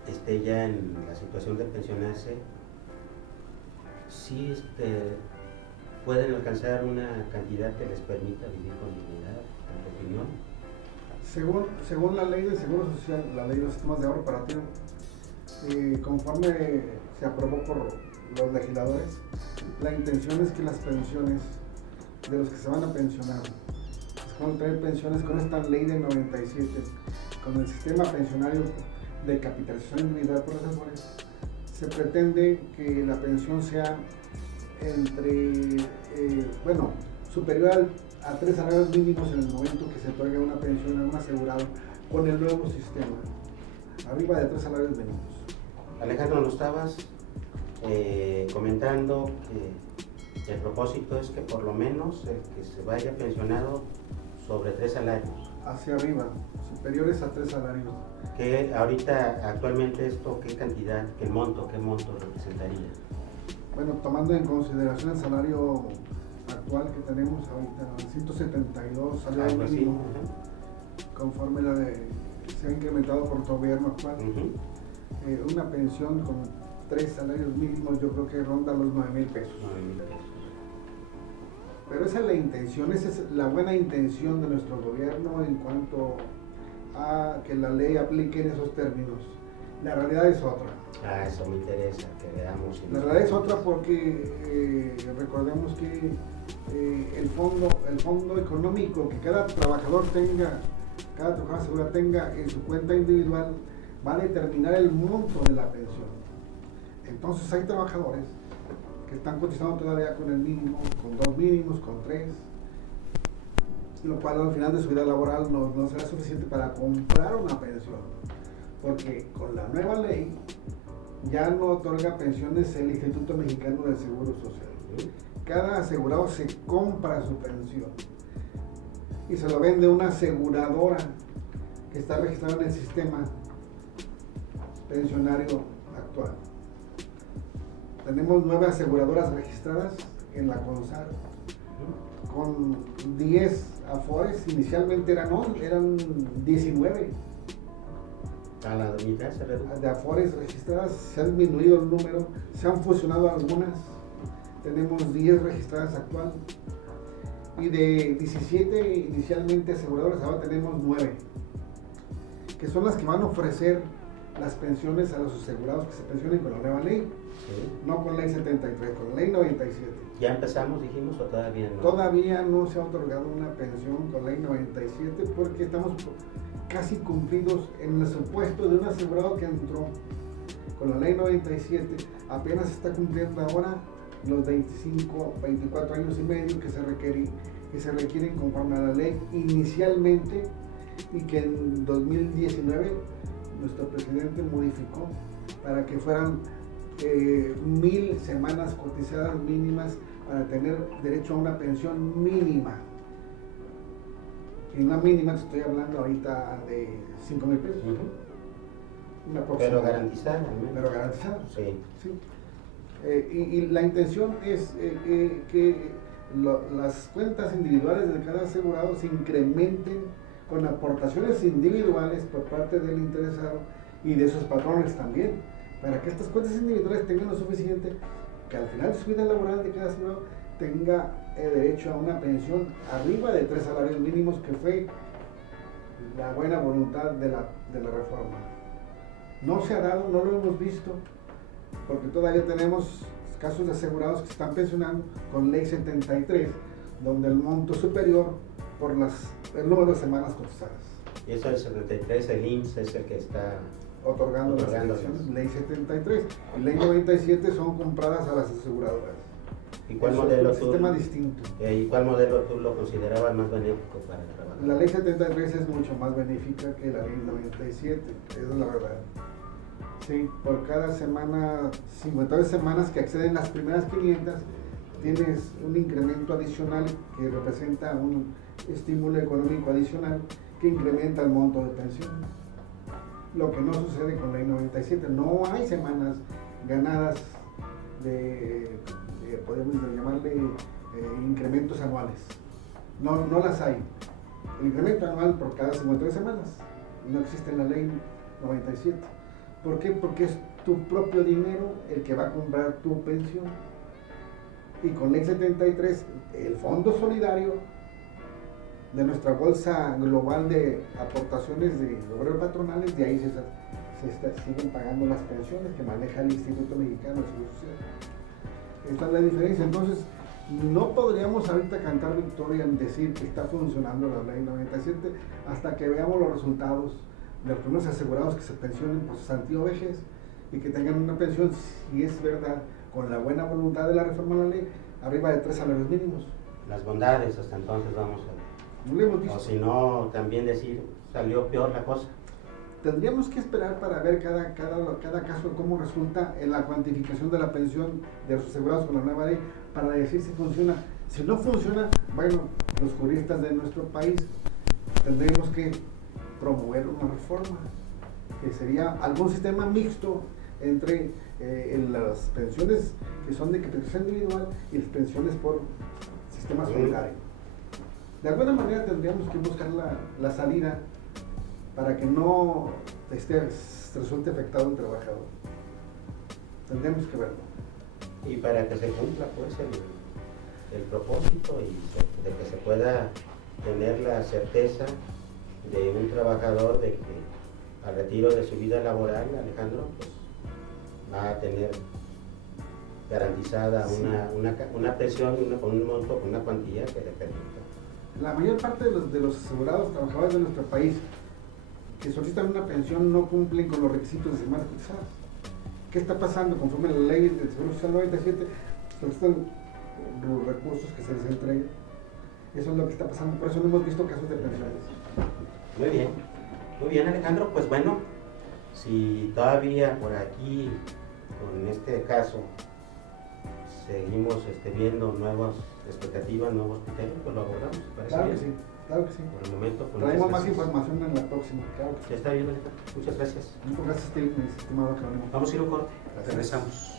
esté ya en la situación de pensionarse? Sí, pueden alcanzar una cantidad que les permita vivir con dignidad, en tu opinión. Según la ley del Seguro Social, la ley de los sistemas de ahorro para retiro, conforme se aprobó por los legisladores, la intención es que las pensiones de los que se van a pensionar, se van a tener pensiones con esta ley de 97, con el sistema pensionario de capitalización individual por asesores, se pretende que la pensión sea superior a 3 salarios mínimos en el momento que se otorgue una pensión a un asegurado con el nuevo sistema, arriba de 3 salarios mínimos. Alejandro, nos estabas comentando que el propósito es que por lo menos el que se vaya pensionado sobre 3 salarios. Hacia arriba, superiores a 3 salarios. Que ahorita, actualmente esto, ¿qué cantidad, qué monto representaría? Bueno, tomando en consideración el salario actual que tenemos ahorita, 172 salarios mínimos, conforme se ha incrementado por el gobierno actual. Una pensión con 3 salarios mínimos yo creo que ronda los 9,000 pesos. 9,000 pesos. Pero esa es la intención, esa es la buena intención de nuestro gobierno en cuanto a que la ley aplique en esos términos. La realidad es otra. Eso me interesa, que veamos. La realidad es otra porque recordemos que el fondo económico que cada trabajador asegurado tenga en su cuenta individual va a determinar el monto de la pensión. Entonces hay trabajadores que están cotizando todavía con el mínimo, con 2 mínimos, con 3, lo cual al final de su vida laboral no será suficiente para comprar una pensión, porque con la nueva ley ya no otorga pensiones el Instituto Mexicano del Seguro Social. Cada asegurado se compra su pensión y se lo vende una aseguradora que está registrada en el sistema pensionario actual. Tenemos 9 aseguradoras registradas en la CONSAR con 10 afores. Inicialmente eran 19. A la mitad se redujo. De afores registradas, se han disminuido el número, se han fusionado algunas. Tenemos 10 registradas actual. Y de 17 inicialmente aseguradoras, ahora tenemos 9, que son las que van a ofrecer las pensiones a los asegurados que se pensionen con la nueva ley. No con ley 73, con ley 97. ¿Ya empezamos, dijimos, o todavía no? Todavía no se ha otorgado una pensión con ley 97 porque estamos casi cumplidos en el supuesto de un asegurado que entró con la ley 97. Apenas está cumpliendo ahora los 24 años y medio que se requieren conforme a la ley inicialmente, y que en 2019 nuestro presidente modificó para que fueran 1,000 semanas cotizadas mínimas para tener derecho a una pensión mínima. Y una mínima, te estoy hablando ahorita de 5,000 pesos. Pero garantizada, al menos. Pero garantizada. Sí. Sí. Y la intención es que las cuentas individuales de cada asegurado se incrementen con aportaciones individuales por parte del interesado y de sus patrones también, para que estas cuentas individuales tengan lo suficiente que al final de su vida laboral de cada asegurado tenga derecho a una pensión arriba de 3 salarios mínimos, que fue la buena voluntad de la reforma. No se ha dado, no lo hemos visto, porque todavía tenemos casos de asegurados que se están pensionando con ley 73, donde el monto es superior por el número de semanas cotizadas. Y eso del 73, el IMSS es el que está otorgando las pensiones, ley 73. Y ley 97 son compradas a las aseguradoras. ¿Y cuál Eso modelo es un sistema distinto. ¿Y cuál modelo tú lo considerabas más benéfico para el trabajo? La ley 73 es mucho más benéfica que la ley 97, esa es la verdad. Sí, por cada semana, 52 semanas que acceden las primeras 500, tienes un incremento adicional que representa un estímulo económico adicional que incrementa el monto de pensión. Lo que no sucede con la ley 97, no hay semanas ganadas podemos llamarle incrementos anuales. No las hay. El incremento anual por cada 53 semanas no existe en la ley 97. ¿Por qué? Porque es tu propio dinero el que va a comprar tu pensión. Y con ley 73, el Fondo Solidario de nuestra bolsa global de aportaciones de obreros patronales, de ahí se siguen pagando las pensiones que maneja el Instituto Mexicano de Seguro Social. Esta es la diferencia. Entonces, no podríamos ahorita cantar victoria en decir que está funcionando la ley 97 hasta que veamos los resultados de los primeros asegurados que se pensionen por cesantía o vejez y que tengan una pensión, si es verdad, con la buena voluntad de la reforma de la ley, arriba de 3 salarios mínimos. Las bondades, hasta entonces vamos a ver. No le hemos visto. O si no, también decir, salió peor la cosa. Tendríamos que esperar para ver cada caso cómo resulta en la cuantificación de la pensión de los asegurados con la nueva ley, para decir si funciona. Si no funciona, bueno, los juristas de nuestro país tendremos que promover una reforma, que sería algún sistema mixto entre las pensiones que son de prestación individual y las pensiones por sistema solidario. De alguna manera tendríamos que buscar la salida para que no resulte afectado el trabajador. Tendríamos que verlo. Y para que se cumpla pues el propósito y de que se pueda tener la certeza de un trabajador de que al retiro de su vida laboral, Alejandro, pues va a tener garantizada sí, una pensión con un monto, con una cuantía que le permita. La mayor parte de los asegurados trabajadores de nuestro país que solicitan una pensión no cumplen con los requisitos de semanas cotizadas. ¿Qué está pasando? Conforme a la ley del Seguro Social 97, solicitan los recursos que se les entreguen. Eso es lo que está pasando, por eso no hemos visto casos de pensiones. Muy bien Alejandro, pues bueno, si todavía por aquí, con este caso, seguimos viendo nuevas expectativas, nuevos criterios, pues lo abordamos, ¿parece Claro que bien? sí, claro que sí. Por el momento, pues, Traemos más gracias. información en la próxima, claro que sí. Ya está bien, Alejandro, muchas gracias. Muchas gracias, mi estimado Jerónimo. Vamos a ir a un corte, Gracias. regresamos.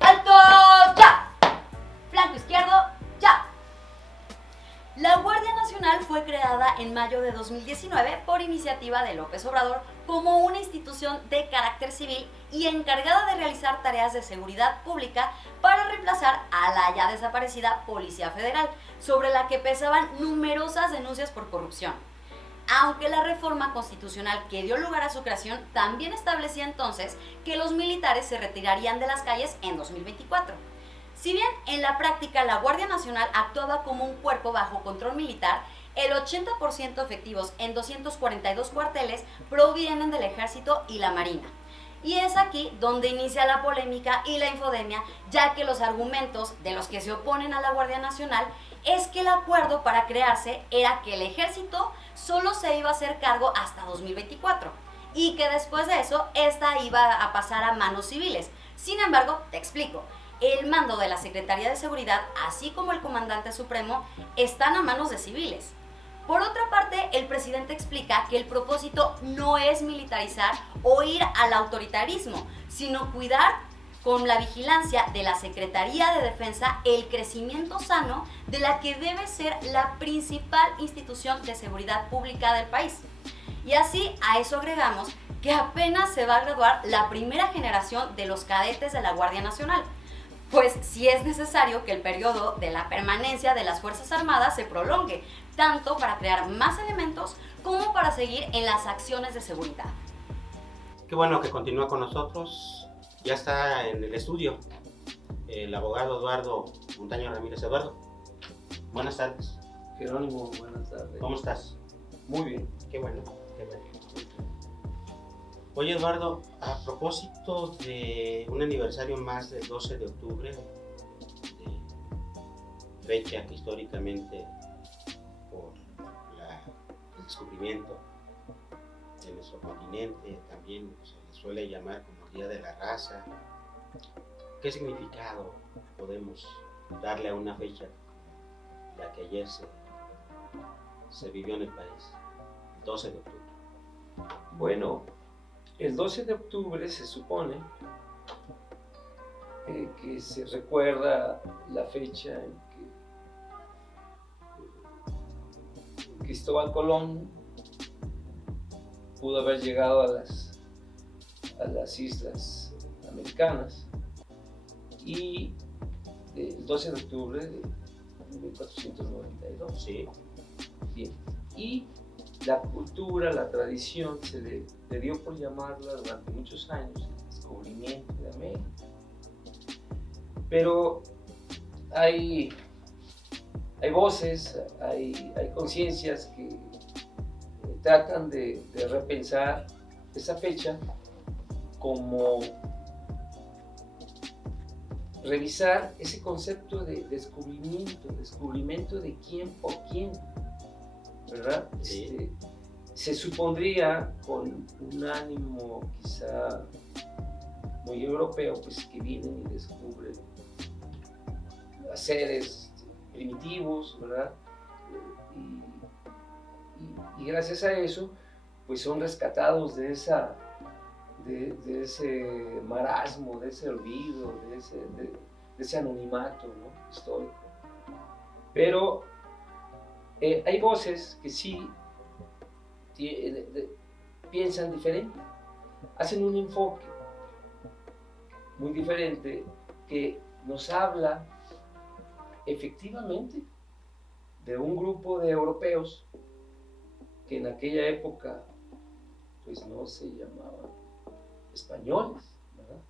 ¡Alto! ¡Ya! Flanco izquierdo, ya. La Guardia Nacional fue creada en mayo de 2019 por iniciativa de López Obrador como una institución de carácter civil y encargada de realizar tareas de seguridad pública para reemplazar a la ya desaparecida Policía Federal, sobre la que pesaban numerosas denuncias por corrupción. Aunque la reforma constitucional que dio lugar a su creación también establecía entonces que los militares se retirarían de las calles en 2024. Si bien en la práctica la Guardia Nacional actuaba como un cuerpo bajo control militar, el 80% efectivos en 242 cuarteles provienen del Ejército y la Marina. Y es aquí donde inicia la polémica y la infodemia, ya que los argumentos de los que se oponen a la Guardia Nacional es que el acuerdo para crearse era que el Ejército solo se iba a hacer cargo hasta 2024 y que después de eso esta iba a pasar a manos civiles. Sin embargo, te explico. El mando de la Secretaría de Seguridad, así como el comandante supremo, están a manos de civiles. Por otra parte, el presidente explica que el propósito no es militarizar o ir al autoritarismo, sino cuidar con la vigilancia de la Secretaría de Defensa el crecimiento sano de la que debe ser la principal institución de seguridad pública del país. Y así a eso agregamos que apenas se va a graduar la primera generación de los cadetes de la Guardia Nacional, pues sí es necesario que el periodo de la permanencia de las Fuerzas Armadas se prolongue, tanto para crear más elementos como para seguir en las acciones de seguridad. Qué bueno que continúa con nosotros. Ya está en el estudio el abogado Eduardo Montaño Ramírez. Eduardo, buenas tardes. Jerónimo, buenas tardes. ¿Cómo estás? Muy bien. Qué bueno, qué bueno. Oye Eduardo, a propósito de un aniversario más del 12 de octubre, fecha que históricamente por el descubrimiento de nuestro continente también se le suele llamar como el Día de la Raza, ¿qué significado podemos darle a una fecha la que ayer se vivió en el país, el 12 de octubre? Bueno, el 12 de octubre se supone que se recuerda la fecha en que Cristóbal Colón pudo haber llegado a las islas americanas, y el 12 de octubre de 1492. Sí. Bien. Y la cultura, la tradición, se le dio por llamarla durante muchos años el descubrimiento de América. Pero hay voces, hay conciencias que tratan de repensar esa fecha como revisar ese concepto de descubrimiento de quién por quién, ¿verdad? Sí. Se supondría, con un ánimo quizá muy europeo, pues que vienen y descubren a seres primitivos, ¿verdad? Y gracias a eso, pues son rescatados de ese marasmo, de ese olvido, de ese anonimato, ¿no? Histórico. Pero hay voces que sí piensan diferente, hacen un enfoque muy diferente que nos habla efectivamente de un grupo de europeos que en aquella época pues no se llamaban españoles, ¿verdad?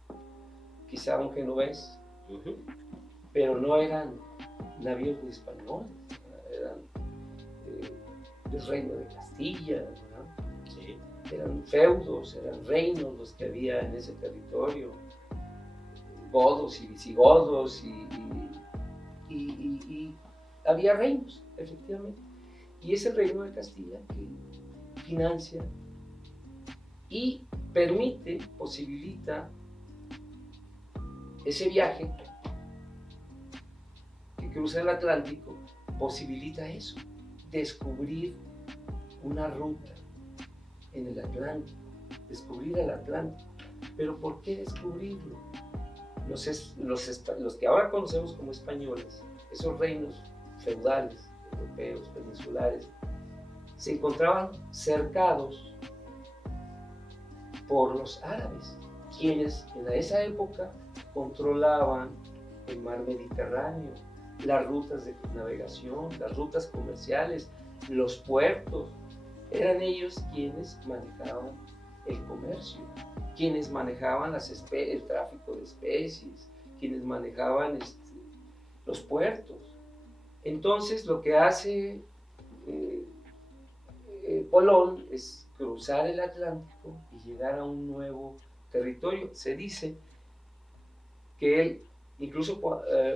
Quizá un genovés, pero no eran navíos de españoles, eran del reino de Castilla, ¿verdad? Sí. Eran feudos, eran reinos los que había en ese territorio, godos y visigodos, y había reinos, efectivamente. Y es el reino de Castilla que financia y permite, posibilita ese viaje que cruza el Atlántico, posibilita eso, descubrir una ruta en el Atlántico, descubrir el Atlántico. Pero ¿por qué descubrirlo? Los que ahora conocemos como españoles, esos reinos feudales, europeos, peninsulares, se encontraban cercados por los árabes, quienes en esa época controlaban el mar Mediterráneo, las rutas de navegación, las rutas comerciales, los puertos. Eran ellos quienes manejaban el comercio, quienes manejaban el tráfico de especies, quienes manejaban los puertos. Entonces lo que hace Colón es cruzar el Atlántico y llegar a un nuevo territorio. Se dice que él, incluso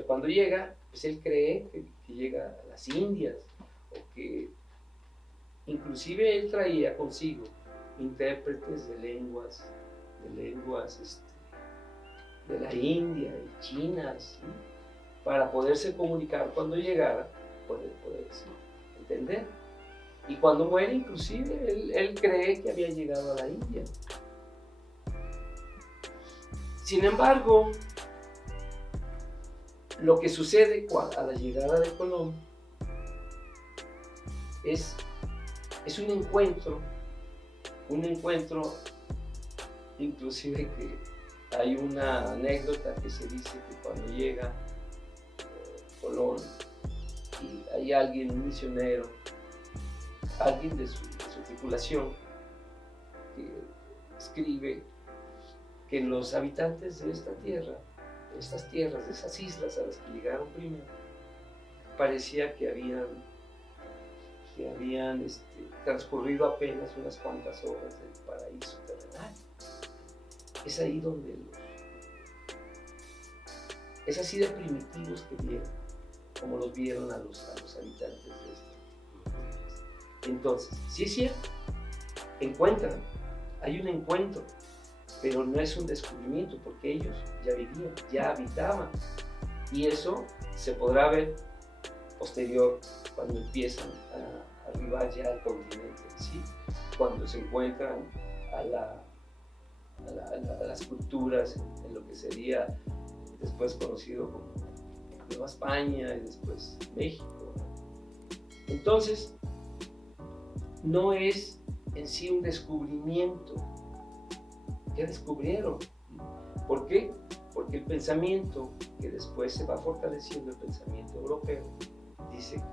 cuando llega, pues él cree que llega a las Indias, o que inclusive él traía consigo intérpretes de lenguas de la India y chinas, ¿sí? Para poderse comunicar cuando llegara, poderse entender. Y cuando muere, inclusive, él cree que había llegado a la India. Sin embargo, lo que sucede a la llegada de Colón es un encuentro, inclusive que hay una anécdota que se dice que cuando llega Colón y hay alguien, un misionero, alguien de su tripulación, que escribe que los habitantes de esta tierra, de estas tierras, de esas islas a las que llegaron primero, parecía que habían transcurrido apenas unas cuantas horas del paraíso terrenal. Es ahí donde es así de primitivos que vieron, como los vieron a los habitantes de estas. Entonces, sí es cierto, hay un encuentro, pero no es un descubrimiento, porque ellos ya vivían, ya habitaban, y eso se podrá ver posterior, cuando empiezan a arribar ya al continente en sí, cuando se encuentran a las culturas en lo que sería después conocido como Nueva España y después México. Entonces, no es en sí un descubrimiento. ¿Qué descubrieron? ¿Por qué? Porque el pensamiento que después se va fortaleciendo, el pensamiento europeo, dice que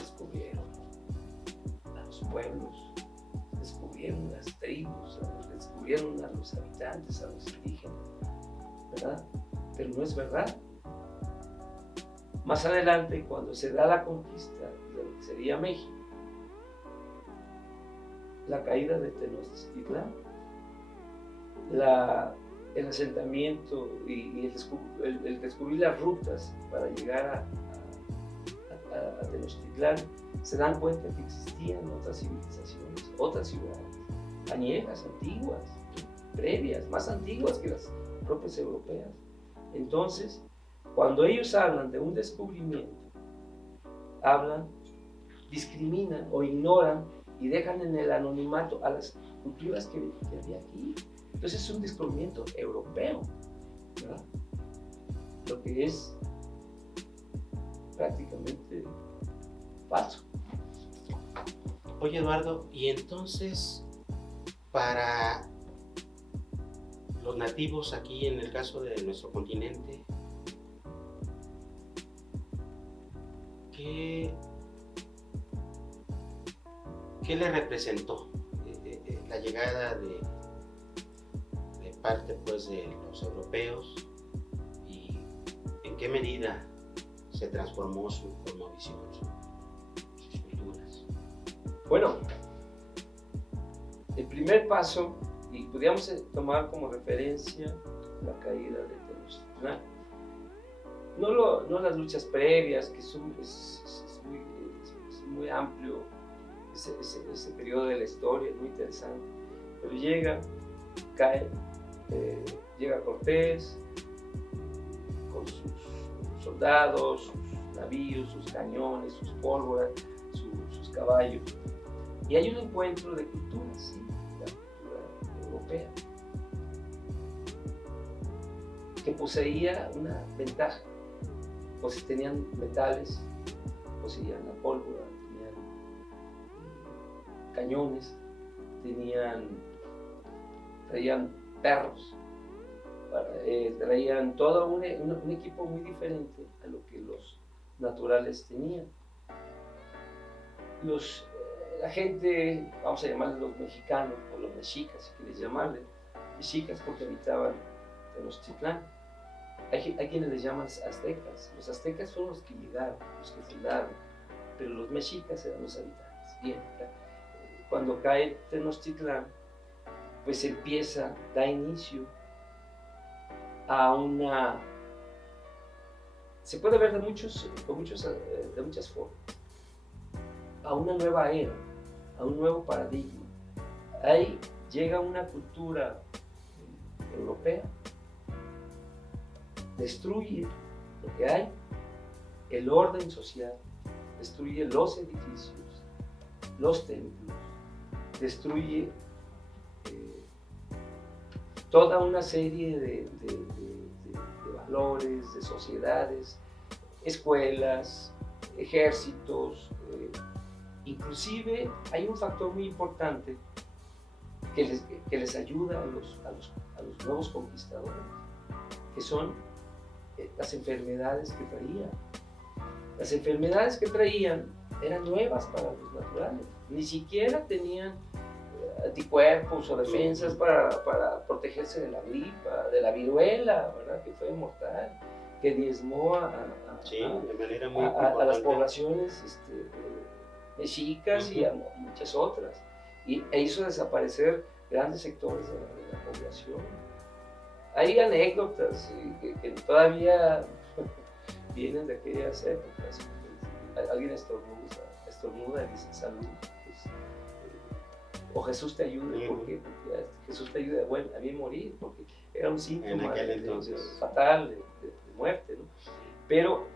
descubrieron a los pueblos, descubrieron las tribus, descubrieron a los habitantes, a los indígenas, ¿verdad? Pero no es verdad. Más adelante, cuando se da la conquista de lo que sería México, la caída de Tenochtitlán, el asentamiento y el descubrir las rutas para llegar a Tenochtitlán, se dan cuenta que existían otras civilizaciones, otras ciudades, añejas, antiguas, previas, más antiguas que las propias europeas. Entonces, cuando ellos hablan de un descubrimiento, discriminan o ignoran y dejan en el anonimato a las culturas que había aquí. Entonces es un descubrimiento europeo, ¿verdad? Lo que es prácticamente falso. Oye, Eduardo, y entonces, para los nativos aquí, en el caso de nuestro continente, ¿qué le representó la llegada de parte pues de los europeos, y en qué medida se transformó su cosmovisión, sus culturas? Bueno, el primer paso, y podríamos tomar como referencia la caída de Tenochtitlán, no las luchas previas, que es muy amplio ese periodo de la historia, es muy interesante, pero llega Cortés con sus soldados, sus navíos, sus cañones, sus pólvoras, sus caballos, y hay un encuentro de culturas, ¿sí? La cultura europea, que poseía una ventaja, pues tenían metales, poseían la pólvora, tenían cañones, traían perros, traían todo un equipo muy diferente a lo que los naturales tenían. La gente, vamos a llamarles los mexicanos o los mexicas, si quieres llamarles, mexicas porque habitaban Tenochtitlán. Hay quienes les llaman aztecas. Los aztecas fueron los que llegaron, los que fundaron, pero los mexicas eran los habitantes. Bien, cuando cae Tenochtitlán, pues da inicio a se puede ver de muchas formas, a una nueva era, a un nuevo paradigma. Ahí llega una cultura europea, destruye lo que hay, el orden social, destruye los edificios, los templos, destruye toda una serie de valores, de sociedades, escuelas, ejércitos. Inclusive hay un factor muy importante que les ayuda a los nuevos conquistadores, que son las enfermedades que traían. Las enfermedades que traían eran nuevas para los naturales, ni siquiera tenían anticuerpos o defensas para protegerse de la gripa, de la viruela, ¿verdad? Que fue mortal, que diezmó a las poblaciones mexicas y a muchas otras, e hizo desaparecer grandes sectores de la población. Hay anécdotas que todavía vienen de aquellas épocas. Alguien estornuda y dice salud, pues, o Jesús te ayude, porque Jesús te ayude a bien morir, porque era un síntoma fatal de muerte, ¿no? Pero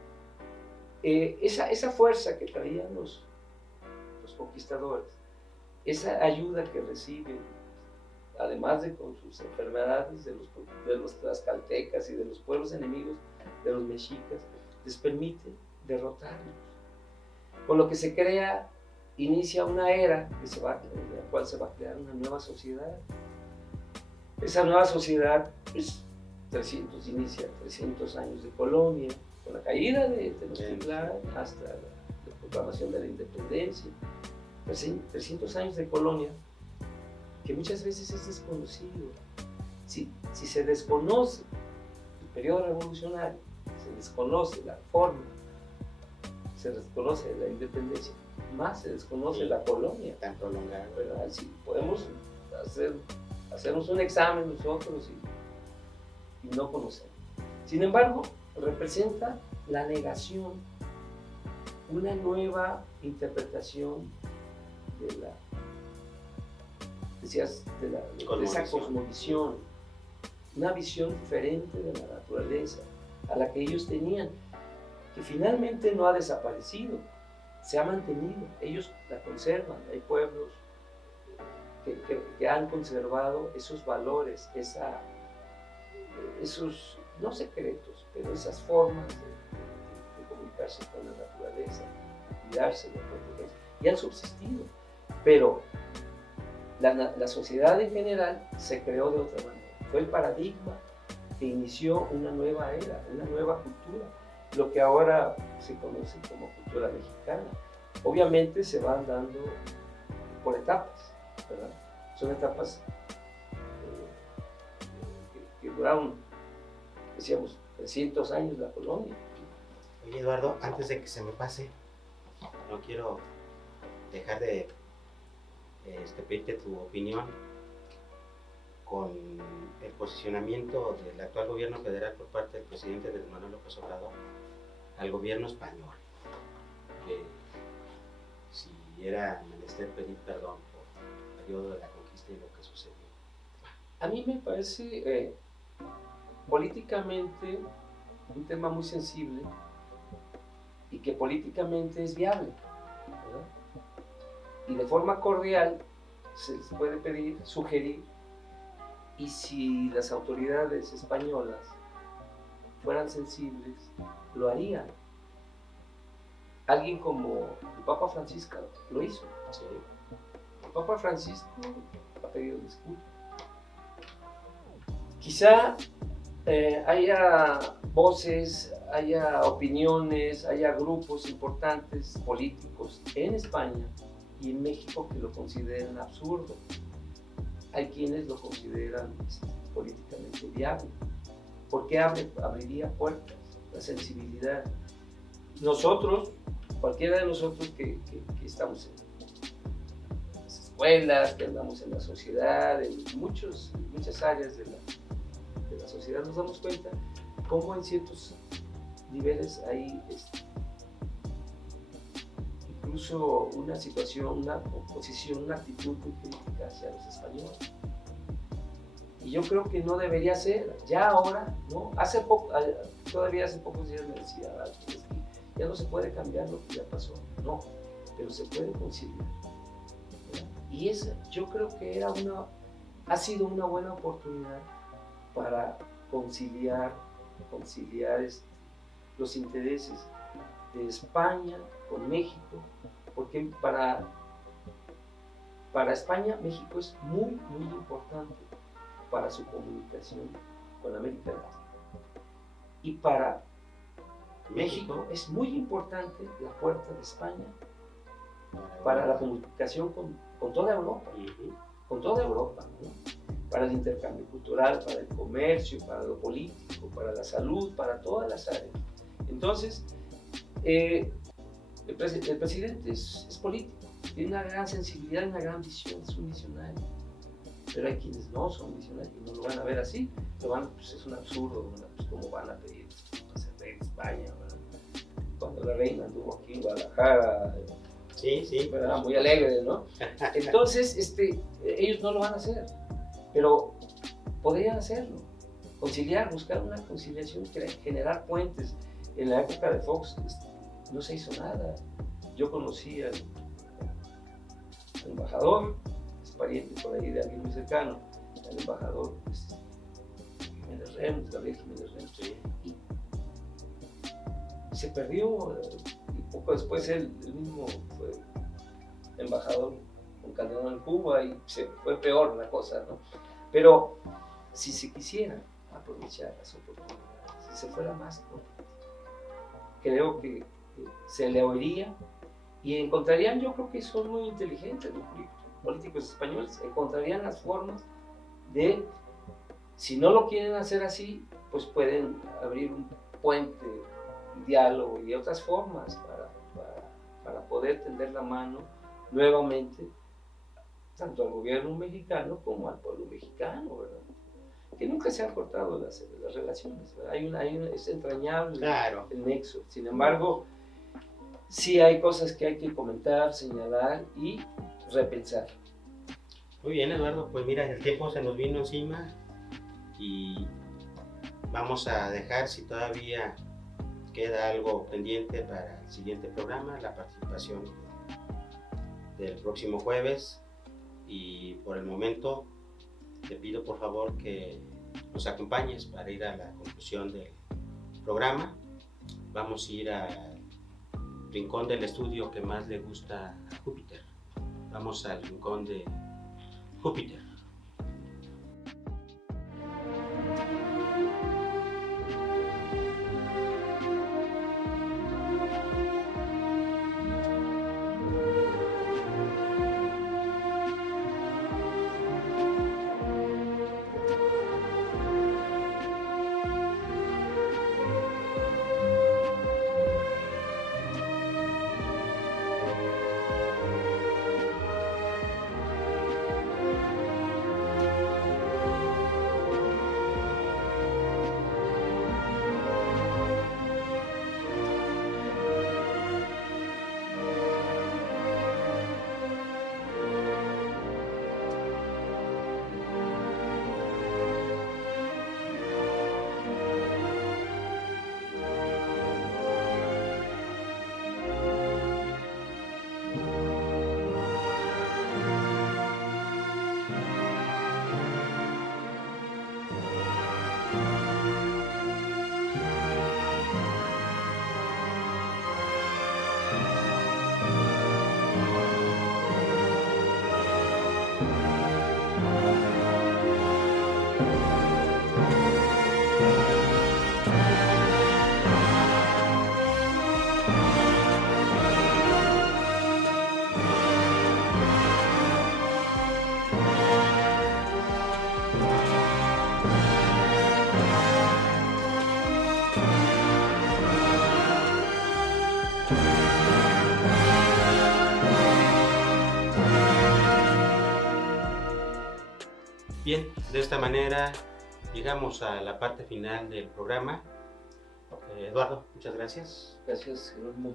esa fuerza que traían los conquistadores, esa ayuda que reciben además de con sus enfermedades de los tlaxcaltecas y de los pueblos enemigos de los mexicas, les permite derrotarlos. Con lo que se crea, inicia una era en la cual se va a crear una nueva sociedad. Esa nueva sociedad, pues, inicia 300 años de colonia, con la caída de Tenochtitlán hasta la proclamación de la independencia. 300 años de colonia que muchas veces es desconocido. Si se desconoce el periodo revolucionario, se desconoce la forma, se desconoce la independencia, más se desconoce la colonia. Tan prolongada. ¿Verdad? Si podemos hacernos un examen nosotros y no conocer. Sin embargo, representa la negación, una nueva interpretación de esa cosmovisión, una visión diferente de la naturaleza a la que ellos tenían, que finalmente no ha desaparecido, se ha mantenido, ellos la conservan. Hay pueblos que han conservado esos valores, esos, no secretos, pero esas formas de comunicarse con la naturaleza, de cuidarse, de protegerse, y han subsistido. Pero la sociedad en general se creó de otra manera. Fue el paradigma que inició una nueva era, una nueva cultura, lo que ahora se conoce como cultura mexicana. Obviamente se van dando por etapas, ¿verdad? Son etapas que duraron, decíamos, 300 años la colonia. Oye, Eduardo, antes de que se me pase, no quiero dejar de pedirte tu opinión con el posicionamiento del actual gobierno federal por parte del presidente Manuel López Obrador al gobierno español, que si era menester pedir perdón por el periodo de la conquista y lo que sucedió. A mí me parece políticamente un tema muy sensible y que políticamente es viable, ¿verdad? Y de forma cordial se les puede pedir, sugerir, y si las autoridades españolas fueran sensibles, lo harían. Alguien como el Papa Francisco lo hizo. Sí. El Papa Francisco ha pedido disculpas. Quizá haya voces, haya opiniones, haya grupos importantes políticos en España y en México que lo consideran absurdo. Hay quienes lo consideran políticamente viable, porque abriría puertas, la sensibilidad. Nosotros, cualquiera de nosotros que estamos en las escuelas, que andamos en la sociedad, en muchas áreas de la sociedad, nos damos cuenta cómo en ciertos niveles hay incluso una situación, una oposición, una actitud muy crítica hacia los españoles. Y yo creo que no debería ser, ya ahora, ¿no? Todavía hace pocos días me decía, ya no se puede cambiar lo que ya pasó, no, pero se puede conciliar, ¿verdad? Y esa, yo creo que ha sido una buena oportunidad para conciliar los intereses de España con México, porque para España México es muy, muy importante para su comunicación con América Latina. Y para México es muy importante la puerta de España para la comunicación con toda Europa, con toda Europa, ¿no? Para el intercambio cultural, para el comercio, para lo político, para la salud, para todas las áreas. Entonces, el presidente es político, tiene una gran sensibilidad y una gran visión, es un visionario. Pero hay quienes no son visionarios y no lo van a ver así, pues es un absurdo, pues ¿cómo van a pedir ser rey de España, ¿verdad? Cuando la reina anduvo aquí en Guadalajara, sí, ¿verdad? Muy alegre, ¿no? Entonces, ellos no lo van a hacer, pero podrían hacerlo, conciliar, buscar una conciliación, generar puentes. En la época de Fox no se hizo nada. Yo conocí al embajador, es pariente por ahí de alguien muy cercano, al embajador Jiménez Remus, Gabriel Jiménez Remus, y se perdió, y poco después él mismo fue embajador con Calderón en Cuba y se fue peor la cosa, ¿no? Pero si se quisiera aprovechar las oportunidades, si se fuera más político, creo que se le oiría y encontrarían, yo creo que son muy inteligentes los políticos españoles, encontrarían las formas de, si no lo quieren hacer así, pues pueden abrir un puente, un diálogo y otras formas para poder tender la mano nuevamente tanto al gobierno mexicano como al pueblo mexicano, ¿verdad? Que nunca se han cortado las relaciones, ¿verdad? Es entrañable Claro. el nexo. Sin embargo, sí hay cosas que hay que comentar, señalar y repensar. Muy bien, Eduardo, pues mira, el tiempo se nos vino encima y vamos a dejar, si todavía queda algo pendiente para el siguiente programa, la participación del próximo jueves, y por el momento te pido por favor que nos acompañes para ir a la conclusión del programa. Vamos a ir al rincón del estudio que más le gusta a Júpiter. Vamos al rincón de Júpiter. Bien, de esta manera llegamos a la parte final del programa. Eduardo, muchas gracias. Gracias, Jerónimo.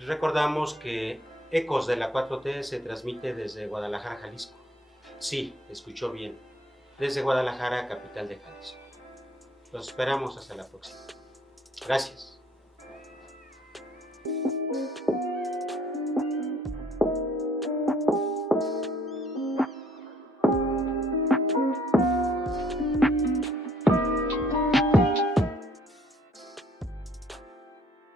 Recordamos que Ecos de la 4T se transmite desde Guadalajara, Jalisco. Sí, escuchó bien. Desde Guadalajara, capital de Jalisco. Los esperamos hasta la próxima. Gracias.